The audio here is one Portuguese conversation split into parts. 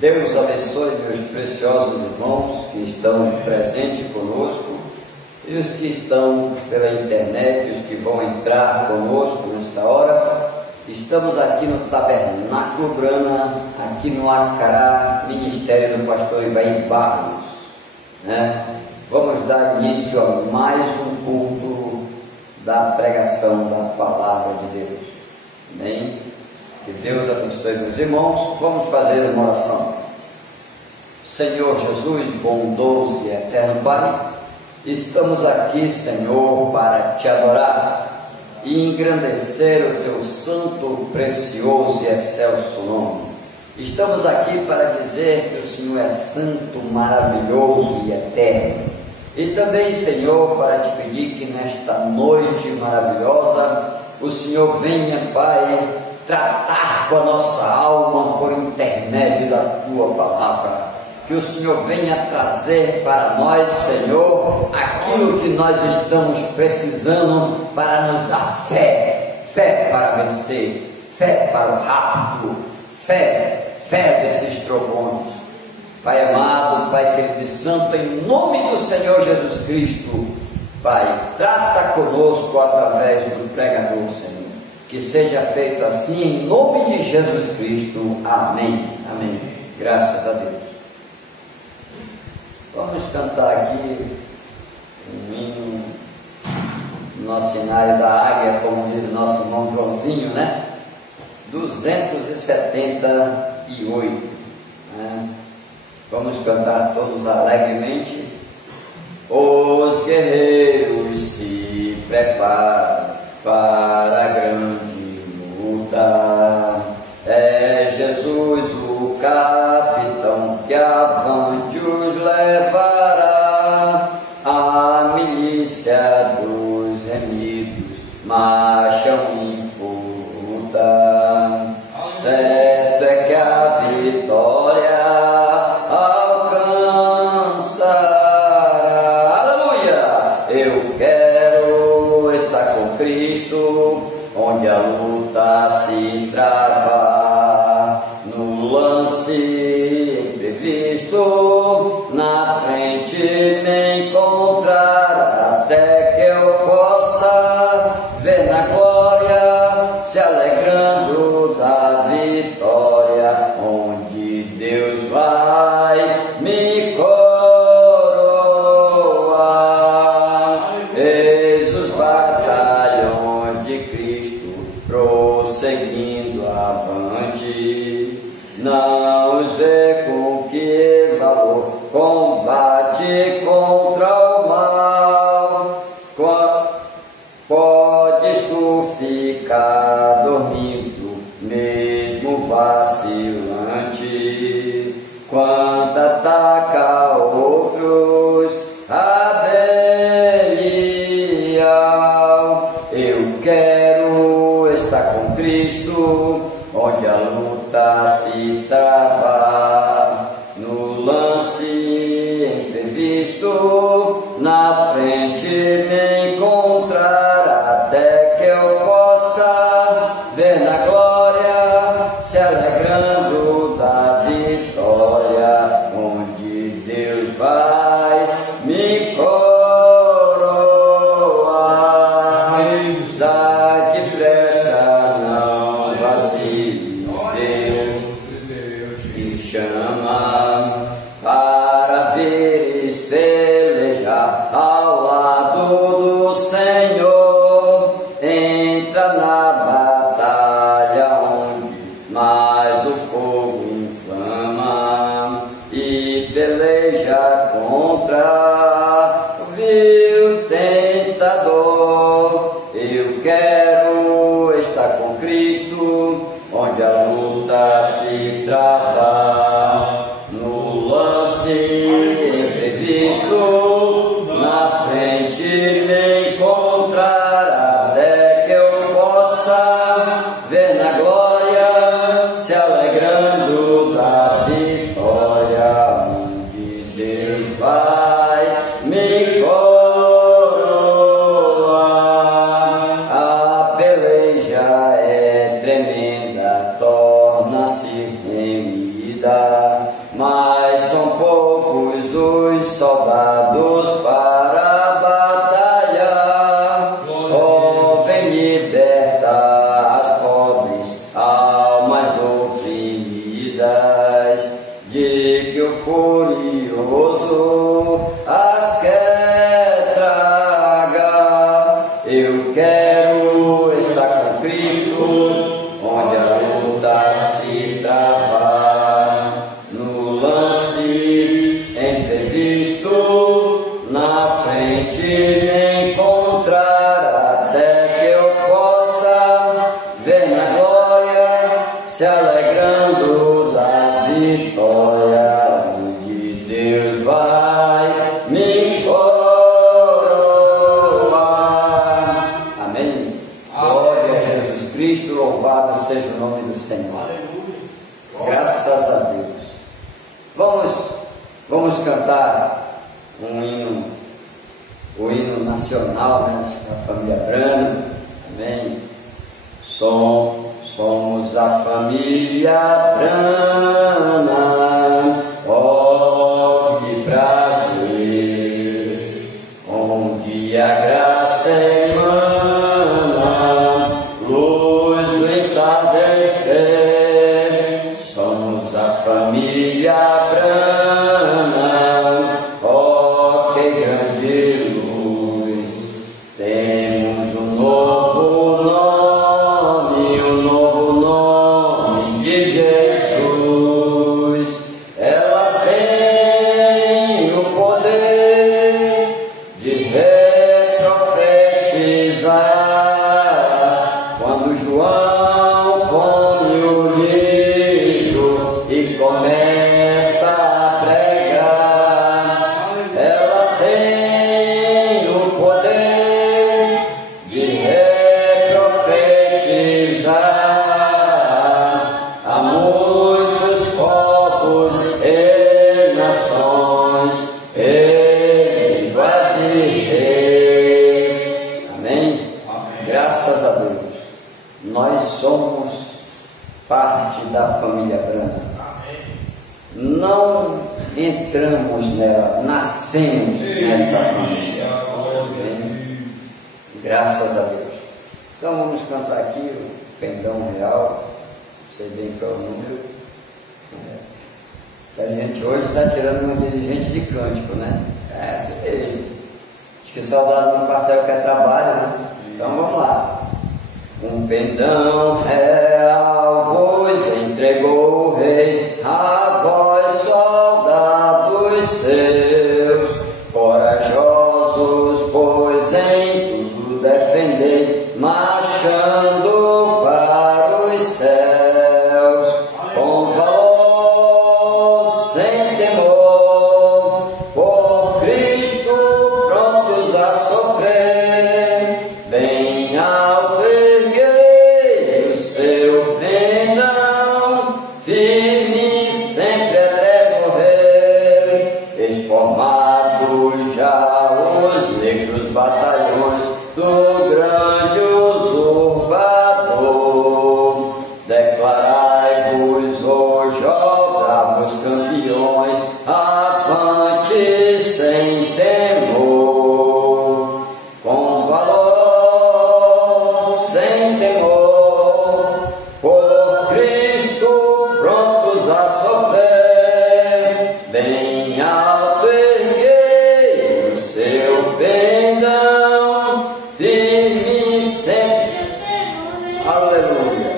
Deus abençoe meus preciosos irmãos que estão presentes conosco e os que estão pela internet, os que vão entrar conosco nesta hora. Estamos aqui no Tabernáculo Brana, aqui no Acará, Ministério do Pastor Ivaí Barros, né? Vamos dar início a mais um culto da pregação da Palavra de Deus. Amém? Que Deus abençoe meus irmãos. Vamos fazer uma oração. Senhor Jesus, bondoso e eterno Pai, estamos aqui, Senhor, para Te adorar e engrandecer o Teu santo, precioso e excelso nome. Estamos aqui para dizer que o Senhor é santo, maravilhoso e eterno. E também, Senhor, para Te pedir que nesta noite maravilhosa o Senhor venha, Pai, tratar com a nossa alma por intermédio da Tua Palavra. Que o Senhor venha trazer para nós, Senhor, aquilo que nós estamos precisando para nos dar fé, fé para vencer, fé para o rápido, fé desses trovões. Pai amado, Pai querido e santo, em nome do Senhor Jesus Cristo, Pai, trata conosco através do pregador, Senhor. Que seja feito assim em nome de Jesus Cristo. Amém. Amém. Graças a Deus. Vamos cantar aqui um hino no nosso cenário da águia, como diz o nosso irmão Joãozinho, né? 278, né? Vamos cantar todos alegremente. Os guerreiros se preparam para a grande luta. É Jesus o capitão que avante os levará. A milícia dos remidos marcham impoluta. Certo é que a vitória alcançará. Aleluia! Eu quero estar com Cristo, onde a luta se trava, no lance imprevisto, na frente me encontrar, até que eu possa ver na glória, se alegrando da vitória, onde Deus vai me coroar. Eis os batalhões de Cristo prosseguindo avante, não os vê com que valor combate contra o mal. Podes tu ficar dormindo, mesmo vacilante, quando ataca outros a Belial. Eu quero estar com Cristo, onde a luta se trava, no lance imprevisto, na frente me encontrar, até que eu possa ver na glória, se alegrando da vitória, onde Deus vai me coroar. Dá depressa, não vaciles, Deus te chama para veres pelejar ao lado do Senhor. Entra na batalha onde mais o fogo inflama e peleja contra o vil tentador. Eu quero estar com Cristo, onde a luta se trava, no lance imprevisto, na frente me encontrar, até que eu possa ver na glória, se alegrando da vitória, onde Deus vai me coroar. A peleja é tremenda, torna-se temida, feridas de que o furioso as quer tragar. Eu quero estar com Cristo, onde a luta se travar, no lance imprevisto, na frente me encontrar, até que eu possa ver na glória, se alegrando da vitória, onde Deus vai me coroar. Amém? Glória a Jesus Cristo, louvado seja o nome do Senhor. Graças a Deus. Vamos cantar um hino, o hino nacional, né, da família Brana. Amém? Somos a família Brana, ó que prazer, onde a graça emana, luz do entardecer. Somos a família Brana, ó que grande luz. Temos um novo nome de Jesus. Ela tem o poder de reprofetizar. Quando João come o livro e começa a pregar, ela tem o poder de reprofetizar a muitos povos e nações, e línguas de reis. Amém? Graças a Deus. Nós somos parte da família Brana. Não entramos nela, nascemos nessa família. Amém? Graças a Deus. Então vamos cantar aqui o Pendão Real. Não sei bem qual é o número. Que a gente hoje está tirando uma dirigente de cântico, né? É assim mesmo. Acho que soldado no quartel quer trabalho, né? Então vamos lá. Um pendão real vos entregou o rei, a vós soldados seus, corajosos, pois em tudo defendei, marchando para os céus, com valor, sem temor, por Cristo prontos a sofrer, bem alto erguei o seu pendão, firme sempre até morrer, esformados já os negros batalhões do grande usurpador. Declarai-vos hoje, ó bravos campeões, avante sem temor, com valor, sem temor, por Cristo prontos a sofrer, bem alto erguei o seu pendão, firme sempre. Aleluia.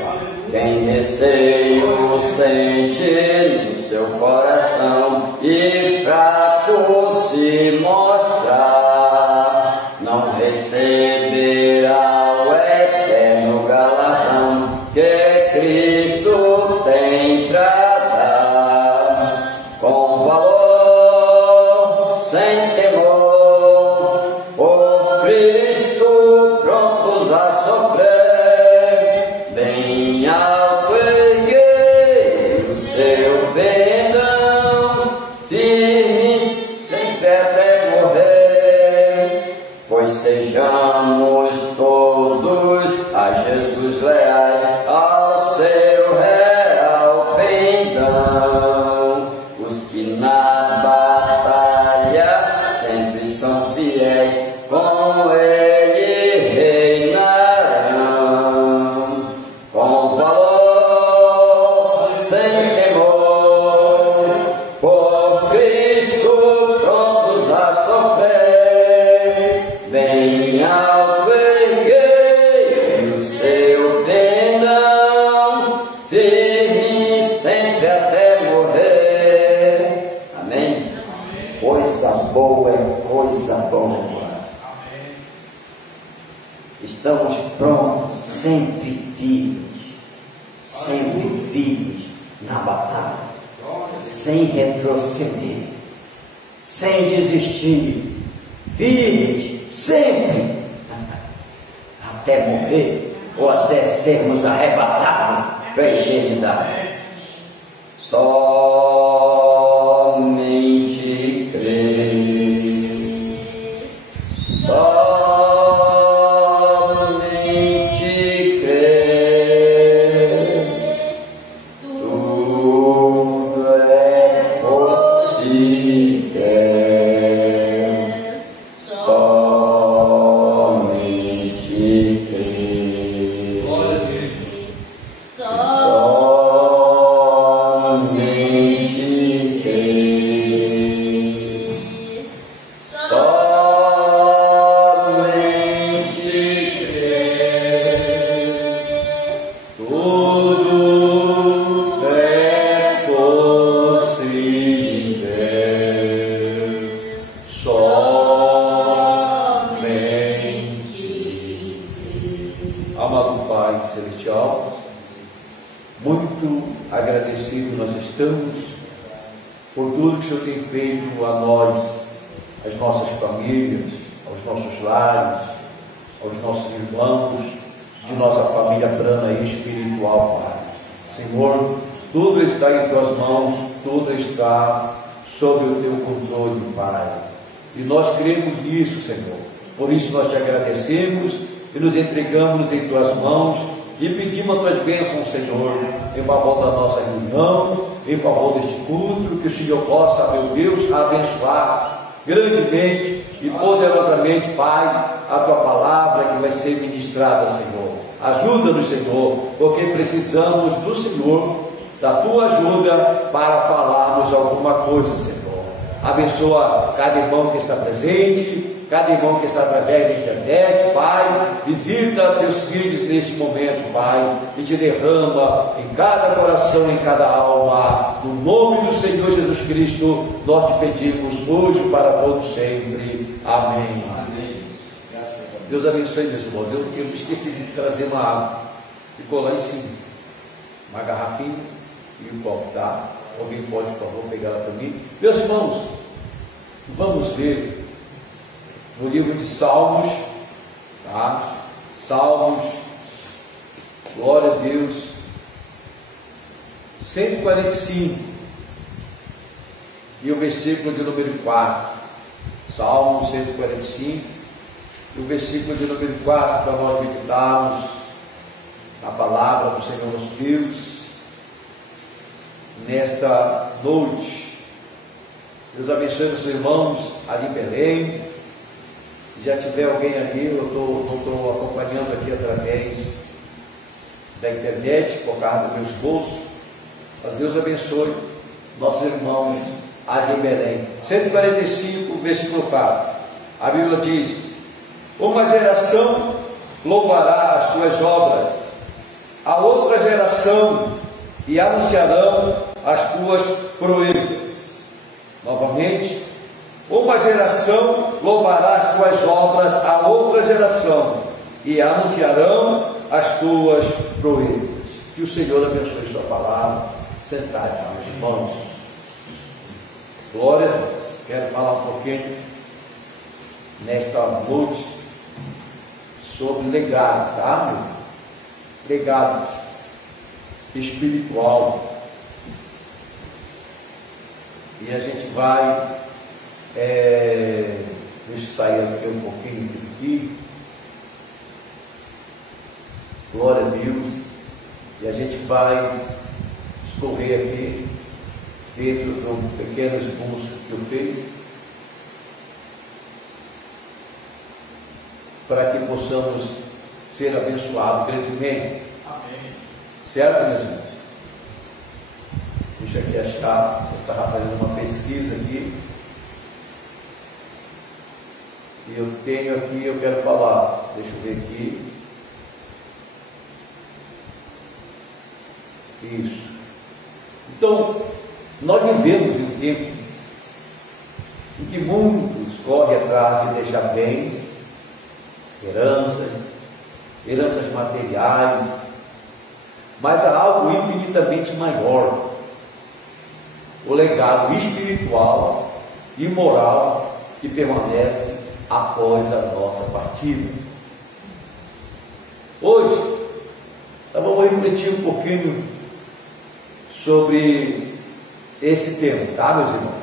Quem receio sente no seu coração e fraco se mostrar, não receberá o eterno galardão que Cristo tem pra dar. Com valor, sem temor, por Cristo prontos a sofrer, bem alto erguei o seu pendão, firmes sempre até morrer. Pois sejamos todos a Jesus leais, ao seu real pendão. Os que na batalha sempre são fiéis, com ele reinarão. Com valor, sem temor, estamos prontos, sempre firmes na batalha, sem retroceder, sem desistir, firmes sempre, até morrer ou até sermos arrebatados para a eternidade. Somente crer, somente crer, tudo é possível, somente crer, somente crer, somente crer, tudo é possível, somente crer. Amado Pai Celestial, muito agradecido nós estamos por tudo que o Senhor tem feito a nós, às nossas famílias, aos nossos lares, aos nossos irmãos, de nossa família plana e espiritual, Pai. Senhor, tudo está em Tuas mãos, tudo está sob o Teu controle, Pai. E nós cremos nisso, Senhor. Por isso nós Te agradecemos e nos entregamos em Tuas mãos e pedimos as Tuas bênçãos, Senhor, em favor da nossa reunião, em favor deste culto, que o Senhor possa, meu Deus, abençoar grandemente e poderosamente, Pai, a Tua palavra que vai ser ministrada, Senhor. Ajuda-nos, Senhor, porque precisamos do Senhor, da Tua ajuda para falarmos alguma coisa, Senhor. Abençoa cada irmão que está presente, cada irmão que está através da internet, Pai. Visita Teus filhos neste momento, Pai, e Te derrama em cada coração, em cada alma. No nome do Senhor Jesus Cristo, nós Te pedimos hoje para todos sempre. Amém. Deus abençoe, meus irmãos. Eu esqueci de trazer uma água. Ficou lá em cima. Uma garrafinha e um copo, tá? Alguém pode, por favor, pegar ela para mim? Meus irmãos, vamos ver no livro de Salmos, tá? Salmos, glória a Deus, 145, e o versículo de número 4. Salmo 145, e o versículo de número 4, para nós meditarmos na palavra do Senhor nosso Deus nesta noite. Deus abençoe os irmãos ali em Belém. Se já tiver alguém ali, eu estou acompanhando aqui através da internet, por causa do meu esposo. Mas Deus abençoe nossos irmãos ali em Belém. 145, versículo 4. A Bíblia diz: uma geração louvará as tuas obras, a outra geração e anunciarão as tuas proezas. Novamente, uma geração louvará as tuas obras, a outra geração e anunciarão as tuas proezas. Que o Senhor abençoe sua palavra. Sentados, meus irmãos. Glória a Deus. Quero falar um pouquinho nesta noite sobre legado, tá, meu? Legado espiritual. E a gente vai, deixa eu sair aqui um pouquinho aqui. Glória a Deus. E a gente vai escorrer aqui dentro do pequeno esboço que eu fiz, para que possamos ser abençoados grandemente. Amém. Certo, meus irmãos? Deixa aqui achar. Eu estava fazendo uma pesquisa aqui e eu tenho aqui, eu quero falar. Deixa eu ver aqui. Isso. Então, nós vivemos em um tempo em que muitos correm atrás de deixar bens, heranças, heranças materiais, mas há algo infinitamente maior: o legado espiritual e moral que permanece após a nossa partida. Hoje, nós vamos refletir um pouquinho sobre esse tema, tá, meus irmãos?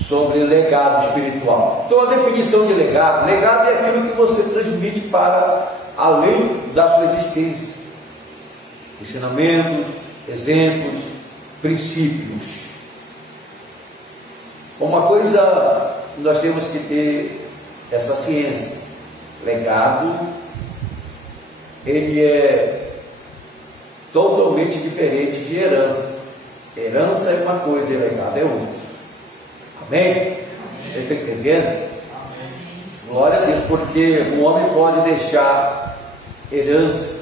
Sobre legado espiritual. Então, a definição de legado é aquilo que você transmite para além da sua existência: ensinamentos, exemplos, princípios. Uma coisa, nós temos que ter essa ciência: legado, ele é totalmente diferente de herança. Herança é uma coisa e legado é outra. Amém? Vocês estão entendendo? Amém. Glória a Deus, porque o homem pode deixar herança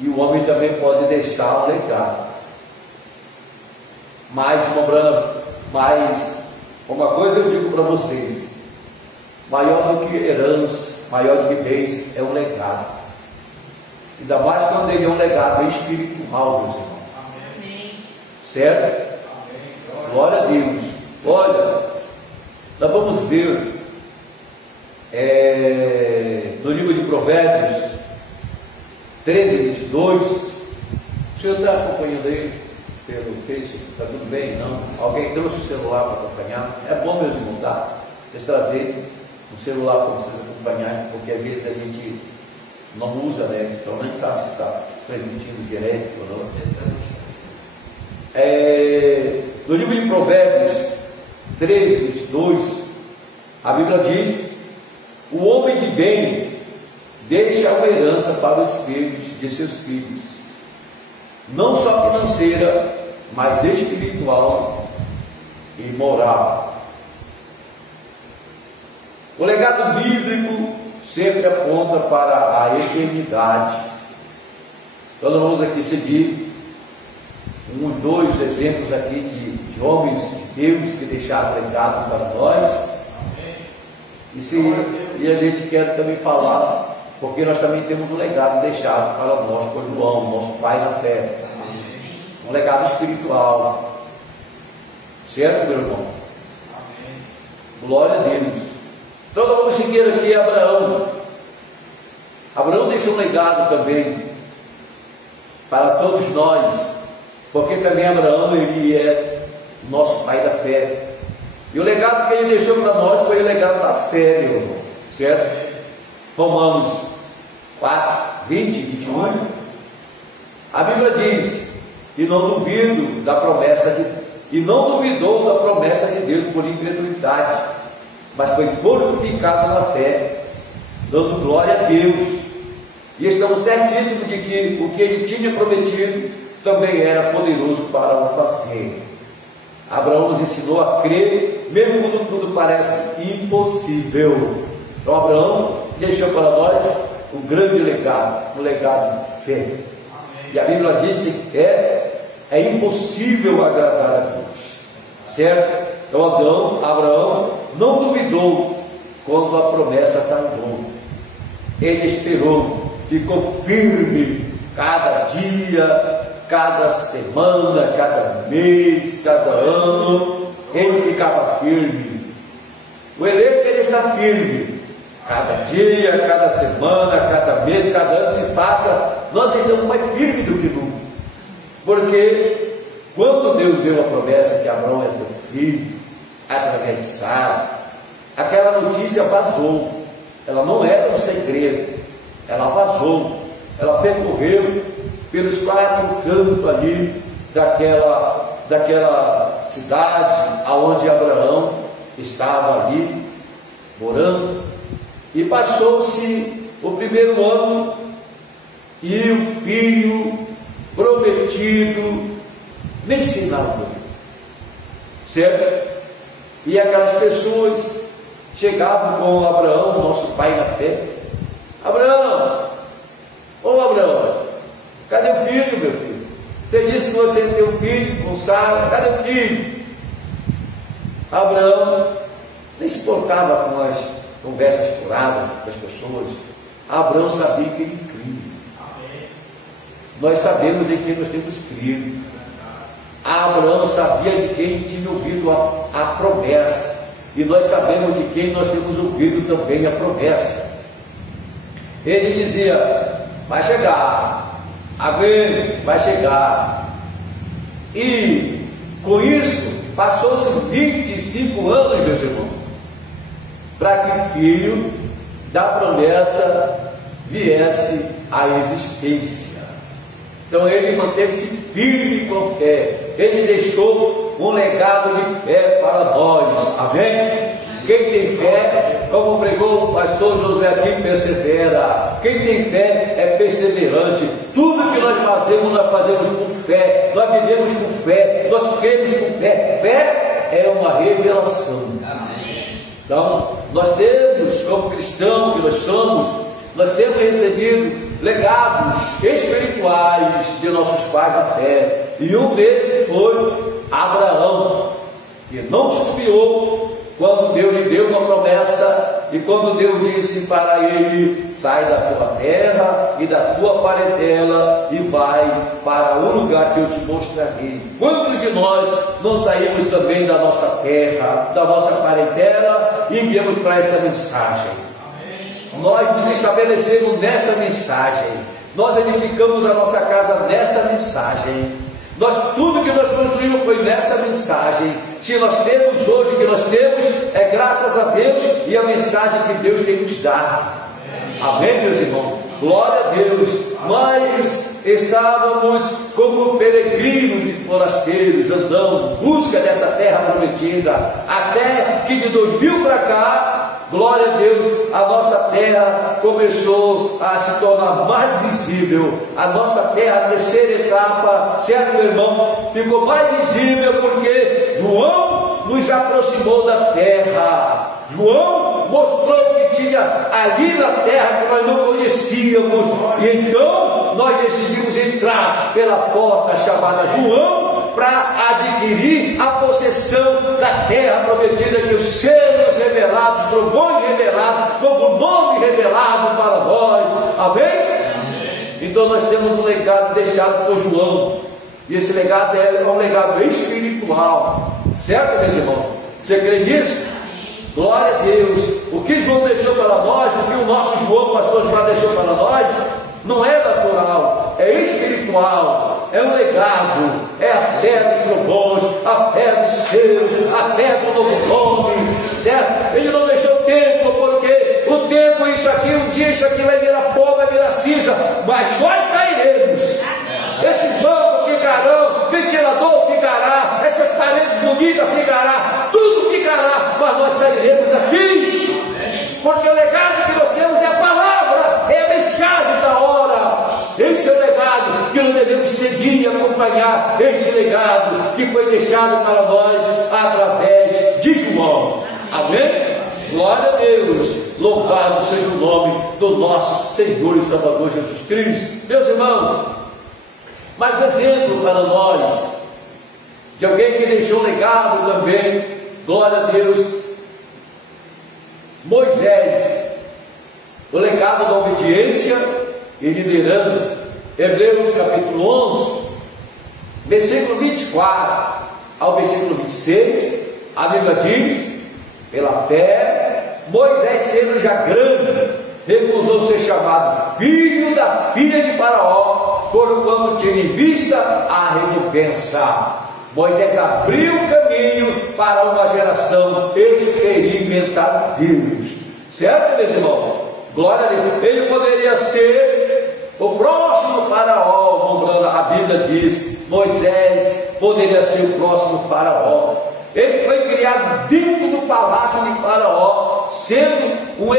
e o homem também pode deixar um legado. Mas uma coisa eu digo para vocês: maior do que herança, maior do que bens é um legado. Ainda mais quando ele é um legado espiritual, meus irmãos. Amém. Certo? Glória a Deus. Olha, nós vamos ver no livro de Provérbios 13, 22. O senhor está acompanhando aí pelo Facebook? Está tudo bem? Não? Alguém trouxe o celular para acompanhar? É bom, meus irmãos, tá? Vocês trazerem o celular para vocês acompanharem, porque às vezes a gente não usa, né? Então a gente sabe se está transmitindo direto ou não. No livro de Provérbios 13, 22, a Bíblia diz: o homem de bem deixa uma herança para os filhos de seus filhos, não só financeira, mas espiritual e moral. O legado bíblico sempre aponta para a eternidade. Então nós vamos aqui seguir dois exemplos aqui de homens de Deus que deixaram legado para nós. E a gente quer também falar, porque nós também temos um legado deixado para nós por João, nosso pai na fé. Um legado espiritual. Certo, meu irmão? Glória a Deus. Então nós vamos seguir aqui Abraão. Abraão deixou um legado também para todos nós, porque também Abraão, ele é nosso pai da fé. E o legado que ele deixou para nós foi o legado da fé, meu irmão. Certo? Romanos 4, 20 e 21. A Bíblia diz: e não duvidou da promessa de Deus por incredulidade, mas foi fortificado na fé, dando glória a Deus. E estamos certíssimos de que o que ele tinha prometido também era poderoso para o fazer. Abraão nos ensinou a crer, mesmo quando tudo parece impossível. Então Abraão deixou para nós um grande legado, um legado de fé. Amém. E a Bíblia diz que é impossível agradar a Deus. Certo? Então Abraão não duvidou quando a promessa tardou. Ele esperou, ficou firme cada dia, cada semana, cada mês, cada ano. Ele ficava firme. O eleito, ele está firme. Cada dia, cada semana, cada mês, cada ano que se passa, nós estamos mais firmes do que nunca. Porque quando Deus deu a promessa que Abraão é teu filho, através de Sara, aquela notícia vazou. Ela não era um segredo, ela vazou, ela percorreu pelos 4 cantos ali daquela cidade aonde Abraão estava ali morando. E passou-se o primeiro ano e o filho prometido nem sinal deu. Certo? E aquelas pessoas chegavam com Abraão, nosso pai na fé. Abraão, cadê o filho, meu filho? Você disse que você tem um filho com Sara, cadê o filho? Abraão nem se importava conversas furadas das pessoas. Abraão sabia que ele cria. Nós sabemos em quem nós temos crido. Abraão sabia de quem tinha ouvido a promessa. E nós sabemos de quem nós temos ouvido também a promessa. Ele dizia: vai chegar, amém, vai chegar. E com isso, passou-se 25 anos, meus irmãos, para que o filho da promessa viesse à existência. Então ele manteve-se firme com fé. Ele deixou um legado de fé para nós. Amém? Quem tem fé, como pregou o pastor José aqui, persevera. Quem tem fé é perseverante. Tudo que nós fazemos com fé. Nós vivemos com fé. Nós cremos com fé. Fé é uma revelação. Então, nós temos, como cristãos que nós somos, nós temos recebido legados espirituais de nossos pais da fé. E um desses foi Abraão, que não titubeou quando Deus lhe deu uma promessa, e quando Deus disse para ele: sai da tua terra e da tua parentela e vai para o lugar que eu te mostrarei. Quantos de nós não saímos também da nossa terra, da nossa parentela, e viemos para esta mensagem? Nós nos estabelecemos nessa mensagem, nós edificamos a nossa casa nessa mensagem, tudo que nós construímos foi nessa mensagem. Se nós temos hoje o que nós temos, é graças a Deus e a mensagem que Deus tem nos dado. Amém, meus irmãos? Glória a Deus. Nós estávamos como peregrinos e forasteiros, andando em busca dessa terra prometida, até que de 2000 para cá, glória a Deus, a nossa terra começou a se tornar mais visível. A nossa terra, a terceira etapa, certo, meu irmão, ficou mais visível porque João nos aproximou da terra. João mostrou que tinha ali na terra que nós não conhecíamos, e então nós decidimos entrar pela porta chamada João para adquirir a possessão da terra prometida, que os selos revelados, trovões revelados, novo nome revelado para nós. Amém? Então nós temos um legado deixado por João, e esse legado é um legado espiritual, certo, meus irmãos? Você crê nisso? Glória a Deus. O que João deixou para nós, o que o nosso João, pastor João, deixou para nós, não é natural, é espiritual, é um legado, é a fé dos trovões, a fé dos seus, a fé do novo nome, certo? Ele não deixou templo, porque o templo, isso aqui, um dia isso aqui vai virar pó, vai virar cinza, mas nós sairemos. Esses bancos ficarão, ventilador ficará, essas paredes bonitas ficará, tudo ficará, mas nós sairemos daqui, porque o legado que nós temos é a palavra, é a mensagem da hora. Esse é o legado que nós devemos seguir e acompanhar, este legado que foi deixado para nós através de João. Amém? Glória a Deus, louvado seja o nome do nosso Senhor e Salvador Jesus Cristo. Meus irmãos, mas um exemplo para nós de alguém que deixou legado também, glória a Deus, Moisés, o legado da obediência e liderança. Hebreus capítulo 11, versículo 24 ao versículo 26, a Bíblia diz: pela fé, Moisés, sendo já grande, recusou ser chamado filho da filha de Faraó, porquanto tinha em vista a recompensa. Moisés abriu o caminho para uma geração experimentar Deus. Certo, meus irmãos? Glória a Deus. Ele poderia ser o próximo Faraó, como a Bíblia diz. Moisés poderia ser o próximo Faraó. Ele foi criado dentro do palácio de Faraó, sendo um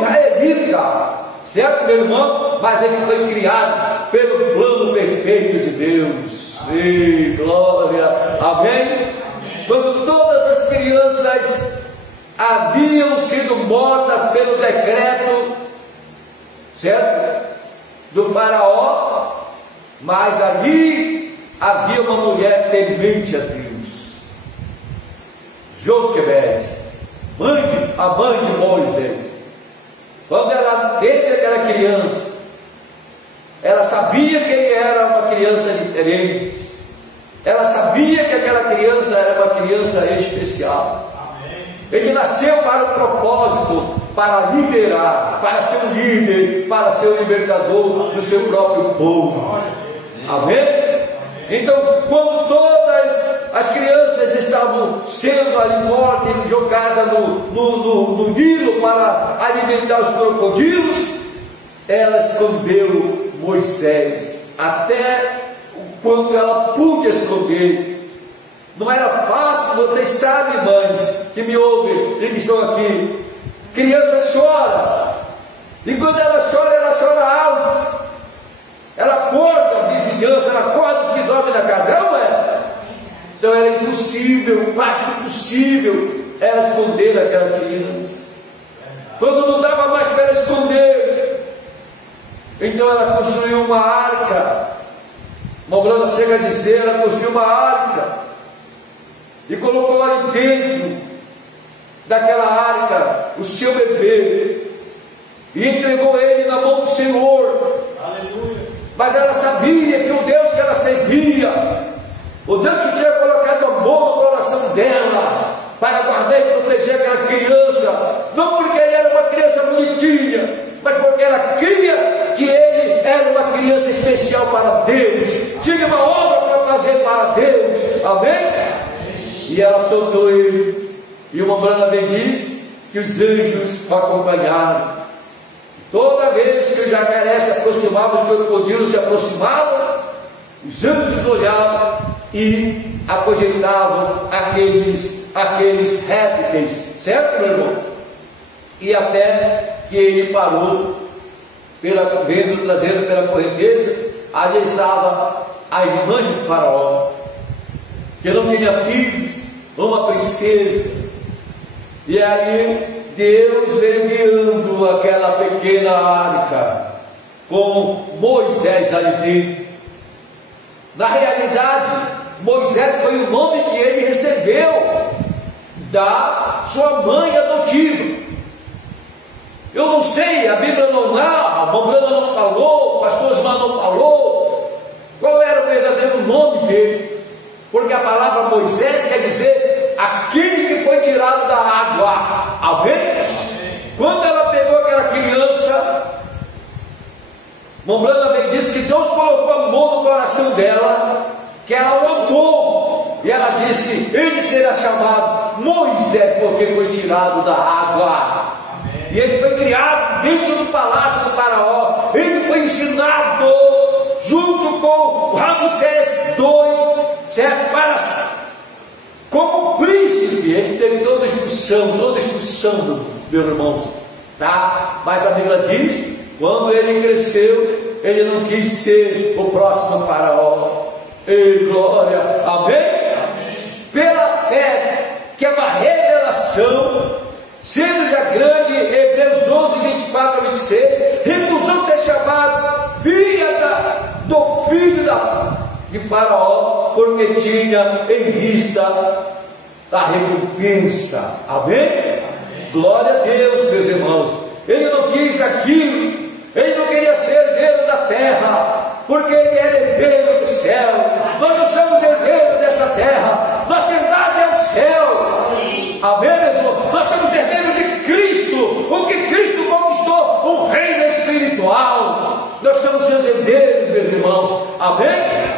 israelita, certo, meu irmão? Mas ele foi criado pelo plano perfeito de Deus. Sim, glória, amém? Quando todas as crianças haviam sido mortas pelo decreto, certo, do Faraó, mas ali havia uma mulher temente a Deus, Joquebede, mãe de a mãe de Moisés. Quando ela teve aquela criança, ela sabia que ele era uma criança diferente. Ela sabia que aquela criança era uma criança especial. Ele nasceu para o propósito, para liderar, para ser um líder, para ser um libertador do seu próprio povo. Amém? Então, quando todas as crianças estavam sendo ali mortas, jogadas no Nilo para alimentar os crocodilos, ela escondeu Moisés, até quando ela pôde esconder. Não era fácil, vocês sabem, mães que me ouvem e que estão aqui. Criança chora, e quando ela chora alto. Ela acorda a vizinhança, ela acorda os que dormem na casa, não é? Então era impossível, quase impossível, ela esconder aquela criança. Quando não dava mais para ela esconder, então ela construiu uma arca. Mobrana chega a dizer, ela construiu uma arca e colocou ali dentro daquela arca o seu bebê e entregou ele na mão do Senhor. Aleluia. Mas ela sabia que o Deus que ela servia, o Deus que tinha colocado amor no coração dela para guardar e proteger aquela criança, não porque ele era uma criança bonitinha, mas porque ela cria que ele era uma criança especial para Deus, tinha uma obra para fazer para Deus. Amém? E ela soltou ele, e uma Mobrana diz que os anjos o acompanharam. Toda vez que o jacaré se aproximava, os crocodilos se aproximavam, os anjos olhavam e acogitavam aqueles répteis, certo, meu irmão? E até que ele parou, trazendo pela correnteza, ali estava a irmã de Faraó, que não tinha filhos, uma princesa. E aí Deus veio guiando aquela pequena arca com Moisés ali dentro. Na realidade, Moisés foi o nome que ele recebeu da sua mãe adotiva. Eu não sei, a Bíblia não narra, a Mobrana não falou, o pastor Osmar não falou qual era o verdadeiro nome dele, porque a palavra Moisés quer dizer aquele que foi tirado da água. Amém? Quando ela pegou aquela criança, Mobrana veio e disse que Deus colocou a mão no coração dela, que ela o amou, e ela disse: ele será chamado Moisés, porque foi tirado da água. E ele foi criado dentro do palácio do Faraó. Ele foi ensinado junto com Ramsés II, certo? Como príncipe. Ele teve toda a instrução, meus irmãos, tá? Mas a Bíblia diz, quando ele cresceu, ele não quis ser o próximo Faraó. Ei, glória, amém? Amém. Pela fé, que é uma revelação, sendo já grande, Hebreus 11, 24 a 26, recusou ser chamado filha do filho de Faraó, porque tinha em vista a recompensa. Amém? Amém? Glória a Deus, meus irmãos. Ele não quis aquilo, ele não queria ser herdeiro da terra, porque ele era herdeiro do céu. Nós não somos herdeiros dessa terra, nossa herdade é o céu. Amém, meu irmão? Nós somos herdeiros de Cristo, o que Cristo conquistou, um reino espiritual. Nós somos seus herdeiros, meus irmãos. Amém?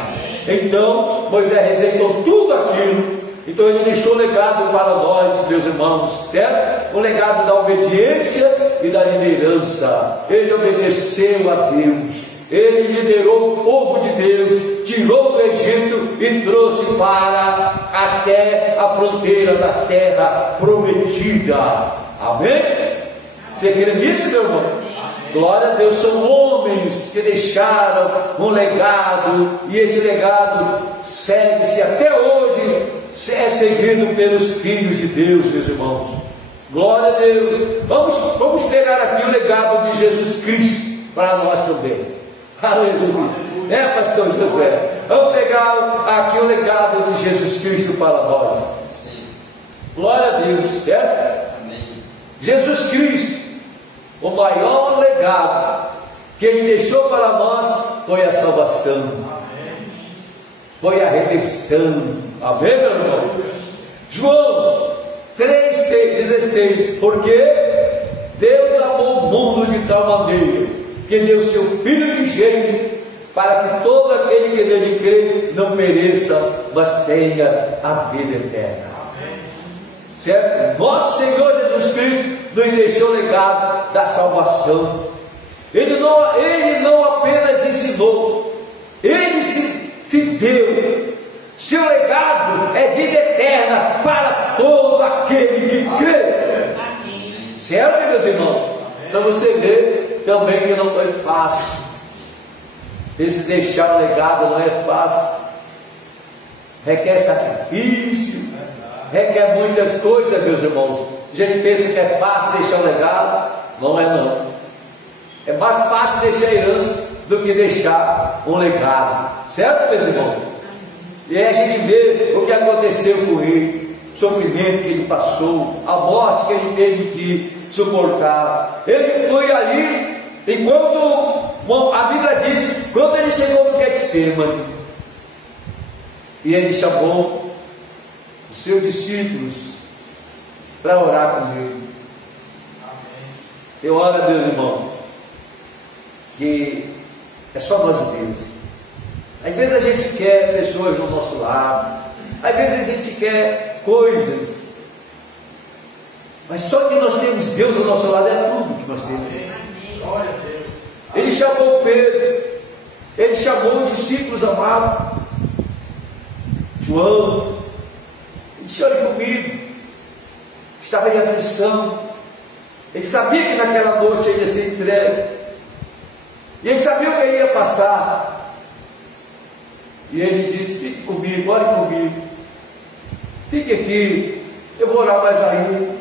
Então Moisés rejeitou tudo aquilo. Então ele deixou legado para nós, meus irmãos, certo? O legado da obediência e da liderança. Ele obedeceu a Deus, ele liderou o povo de Deus, tirou do Egito e trouxe para até a fronteira da terra prometida. Amém? Você crê nisso, meu irmão? Glória a Deus. São homens que deixaram um legado, e esse legado segue-se até hoje, é seguido pelos filhos de Deus, meus irmãos. Glória a Deus. Vamos pegar aqui o legado de Jesus Cristo para nós também. Aleluia. Pastor José? Vamos pegar aqui o legado de Jesus Cristo para nós. Glória a Deus, certo? Jesus Cristo, o maior legado que Ele deixou para nós foi a salvação, foi a redenção. Amém, meu irmão? João 3,16, porque Deus amou o mundo de tal maneira que deu seu Filho unigênito, para que todo aquele que nele crê não pereça, mas tenha a vida eterna. Certo? Nosso Senhor Jesus Cristo nos deixou o legado da salvação. Ele não apenas ensinou, Ele se deu. Seu legado é vida eterna para todo aquele que crê. Certo, meus irmãos? Então você vê também que não é fácil. Esse deixar o legado não é fácil. Requer sacrifício, requer muitas coisas, meus irmãos. A gente pensa que é fácil deixar o legado. Não é não. É mais fácil deixar a herança do que deixar um legado. Certo, meus irmãos? E aí a gente vê o que aconteceu com ele, o sofrimento que ele passou, a morte que ele teve que suportar. Ele foi ali, e quando a Bíblia diz, quando ele chegou no Getsemane, e ele chamou os seus discípulos para orar com ele. Eu oro, meus irmãos, que é só nós e Deus. Às vezes a gente quer pessoas do nosso lado, às vezes a gente quer coisas, mas só que nós temos Deus do nosso lado, é tudo que nós temos. Ele chamou Pedro, ele chamou os discípulos amados, João, ele disse: olhe comigo, estava em aflição. Ele sabia que naquela noite ele ia ser entregue, e ele sabia o que ele ia passar. E ele disse: fique comigo, ore comigo, fique aqui, eu vou orar mais ainda.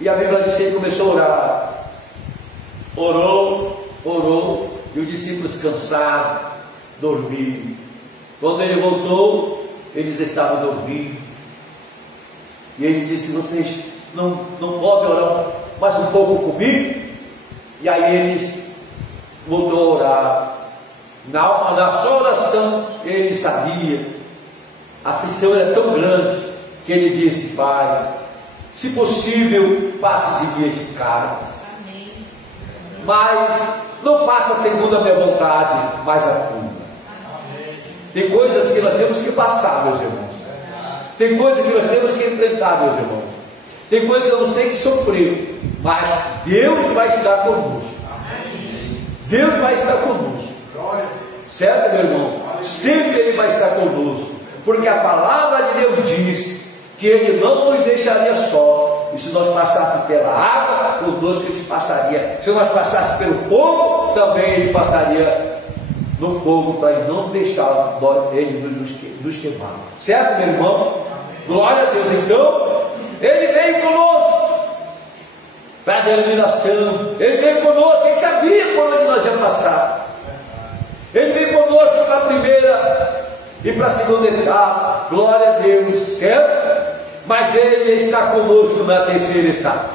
E a Bíblia diz que ele começou a orar, orou, e os discípulos cansados, dormiram. Quando ele voltou, eles estavam dormindo. E ele disse: vocês não podem orar mais um pouco comigo? E aí eles voltou a orar. Na sua oração, ele sabia, a aflição era tão grande, que ele disse: Pai, se possível, passe de mim este cálice, mas não faça segundo a minha vontade, mas a tua. Tem coisas que nós temos que passar, meus irmãos. Tem coisas que nós temos que enfrentar, meus irmãos. Tem coisas que nós temos que sofrer, mas Deus vai estar conosco. Deus vai estar conosco. Certo, meu irmão? Sempre Ele vai estar conosco, porque a palavra de Deus diz que Ele não nos deixaria só. E se nós passássemos pela água, conosco Ele passaria. Se nós passássemos pelo fogo, também Ele passaria no fogo, para Ele não deixar Ele nos queimar. Certo, meu irmão? Glória a Deus. Então, Ele veio conosco para a denominação. Ele veio conosco, Ele sabia por onde nós íamos passar. Ele veio conosco para a primeira e para a segunda etapa, glória a Deus, certo? Mas Ele está conosco na terceira etapa,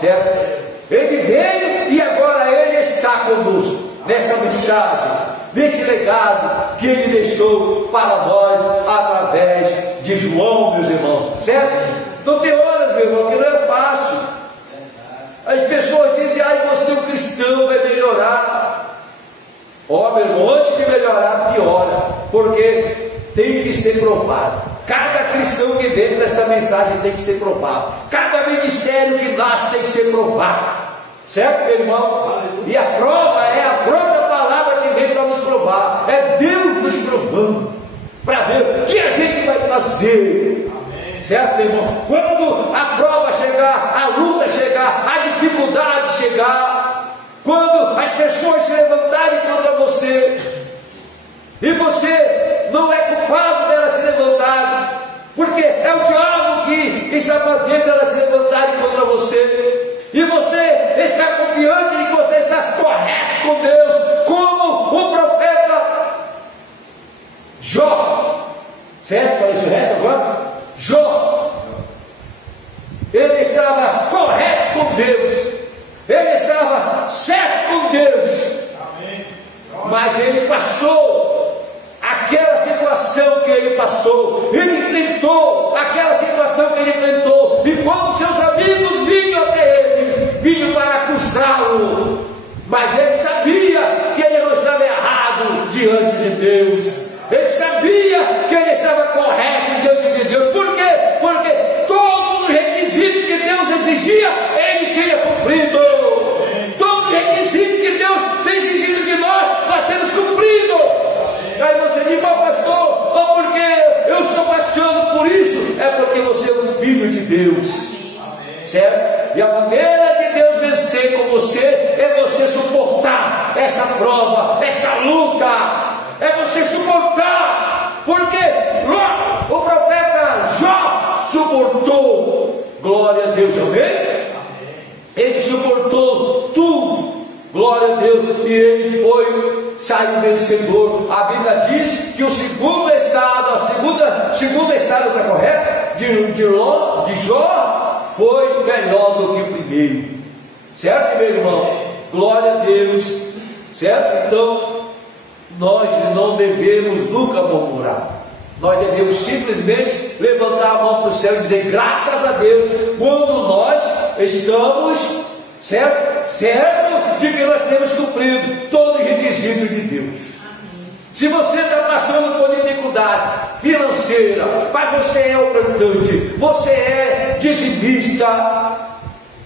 certo? Ele veio e agora Ele está conosco nessa mensagem, nesse legado que Ele deixou para nós através de João, meus irmãos, certo? Então tem horas, meu irmão, que não é fácil. As pessoas dizem: ai, você é um cristão, vai melhorar. Ó, meu irmão, antes de melhorar, piora, porque tem que ser provado. Cada cristão que vem para essa mensagem tem que ser provado. Cada ministério que nasce tem que ser provado. Certo, meu irmão? E a prova é a própria palavra que vem para nos provar. É Deus nos provando, para ver o que a gente vai fazer. Certo, meu irmão? Quando a prova chegar, a luta chegar, a dificuldade chegar, quando as pessoas se levantarem contra você, e você não é culpado delas se levantarem, porque é o diabo que está fazendo elas se levantarem contra você, e você está confiante de que você está correto com Deus, como o profeta Jó. Certo? Falei isso reto agora? Jó. ele estava correto com Deus, ele estava certo com Deus. Amém. Mas ele passou aquela situação que ele passou, ele enfrentou aquela situação que ele enfrentou, e quando seus amigos vinham até ele, vinham para acusá-lo, mas ele sabia que ele não estava errado diante de Deus. Ele sabia que ele estava correto diante de Deus. Por quê? Porque todos os requisitos que Deus exigia, ele tinha cumprido. Todos os requisitos que Deus tem exigido de nós temos cumprido. Aí você diz: "Ó pastor, ou porque eu estou passando por isso?" É porque você é um filho de Deus, certo? E a maneira de Deus vencer com você é você suportar essa prova, essa luta. É você suportar, porque o profeta Jó suportou. Glória a Deus, amém? Ele suportou tudo, glória a Deus, e ele saiu vencedor. A Bíblia diz que o segundo estado está correto, de Jó, foi melhor do que o primeiro, certo, meu irmão? Glória a Deus, certo? Então, nós não devemos nunca murmurar, nós devemos simplesmente levantar a mão para o céu e dizer graças a Deus, quando nós estamos certo de que nós temos cumprido todo o requisito de Deus. Se você está passando por dificuldade financeira, mas você é ofertante, você é dizimista,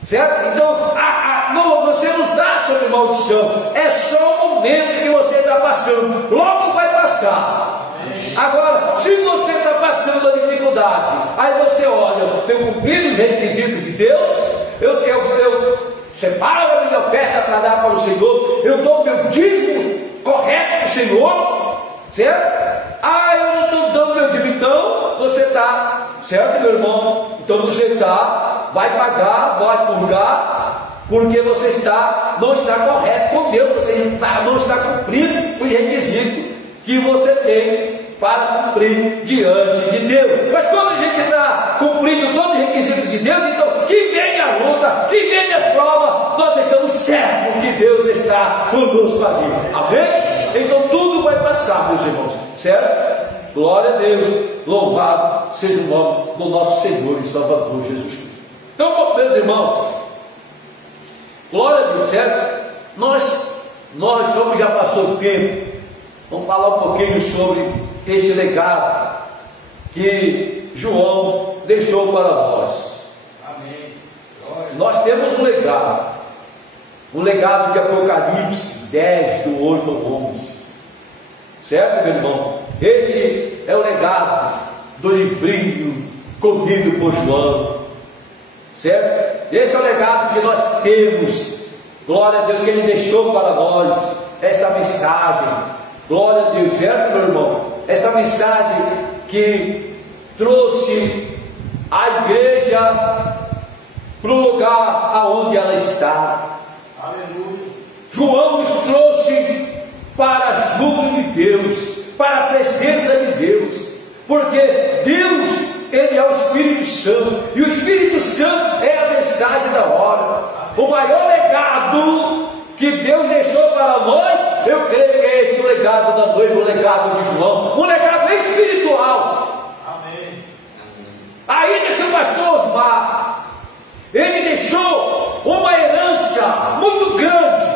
certo? Então você não está sob maldição, é só o momento que você está passando, logo vai passar. Agora, se você está passando a dificuldade, aí você olha: tenho cumprido o requisito de Deus, eu separo a minha oferta para dar para o Senhor, eu dou o meu dízimo correto para o Senhor, certo? Eu não estou dando meu dízimo. Então você está, certo, meu irmão? Então você vai pagar, vai purgar, porque você não está correto com Deus, você não está cumprindo o requisito que você tem para cumprir diante de Deus. Mas quando a gente está cumprindo todo o requisito de Deus, então que venha a luta, que venha as provas, nós estamos certos que Deus está conosco ali. Amém? Então tudo vai passar, meus irmãos, certo? Glória a Deus, louvado seja o nome do nosso Senhor e Salvador Jesus Cristo. Então, meus irmãos, glória a Deus, certo? Nós, como já passou o tempo, vamos falar um pouquinho sobre esse legado que João deixou para nós. Amém. Nós temos um legado de Apocalipse 10, do 8 ao 11, certo, meu irmão? Esse é o legado do livrinho comido por João, certo? Esse é o legado que nós temos, glória a Deus, que Ele deixou para nós, esta mensagem, glória a Deus, certo, meu irmão? Esta mensagem que trouxe a igreja para o lugar aonde ela está. Aleluia. João nos trouxe para junto de Deus, para a presença de Deus, porque Deus, Ele é o Espírito Santo, e o Espírito Santo é a mensagem da hora. O maior legado que Deus deixou para nós, eu creio que é este o legado da noiva, o legado de João, um legado espiritual. Amém. Ainda que o pastor Osmar, ele deixou uma herança muito grande,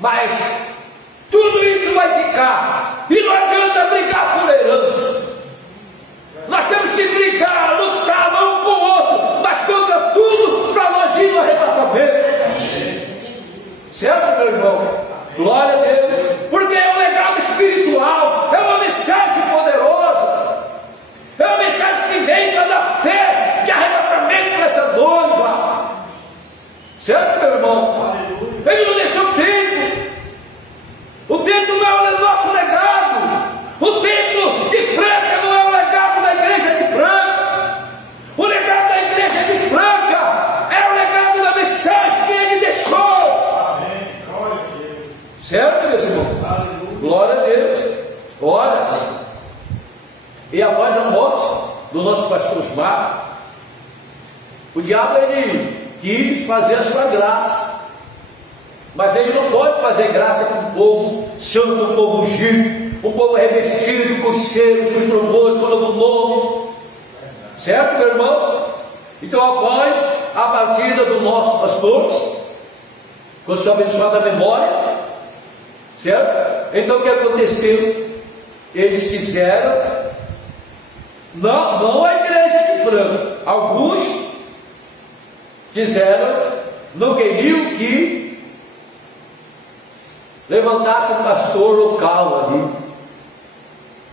mas tudo isso vai ficar, e não adianta brigar por herança. Nós temos que brigar, lutar um com o outro, mas contra tudo para nós ir no arrebatamento. Certo, meu irmão? Glória a Deus, porque é um legado espiritual, é uma mensagem poderosa, é uma mensagem que vem para dar fé de arrebatamento para essa noiva. Certo, meu irmão? Ele não deixou tempo. O templo não é o nosso legado. O templo de Franca não é o legado da igreja de Franca. O legado da igreja de Franca é o legado da mensagem que ele deixou. Amém. Glória a Deus. Certo, meus irmãos? Aleluia. Glória a Deus. Ora, e após a morte do nosso pastor Osmar, O diabo, ele quis fazer a sua graça, mas ele não pode fazer graça com o povo santo, o povo ungido, o povo revestido com cheiros, com trovões, com novo nome. Certo, meu irmão? Então, após a partida do nosso pastor, com sua abençoada memória, certo? Então, o que aconteceu? Eles quiseram, não a igreja de Franca, alguns quiseram, não queriam que levantasse um pastor local ali.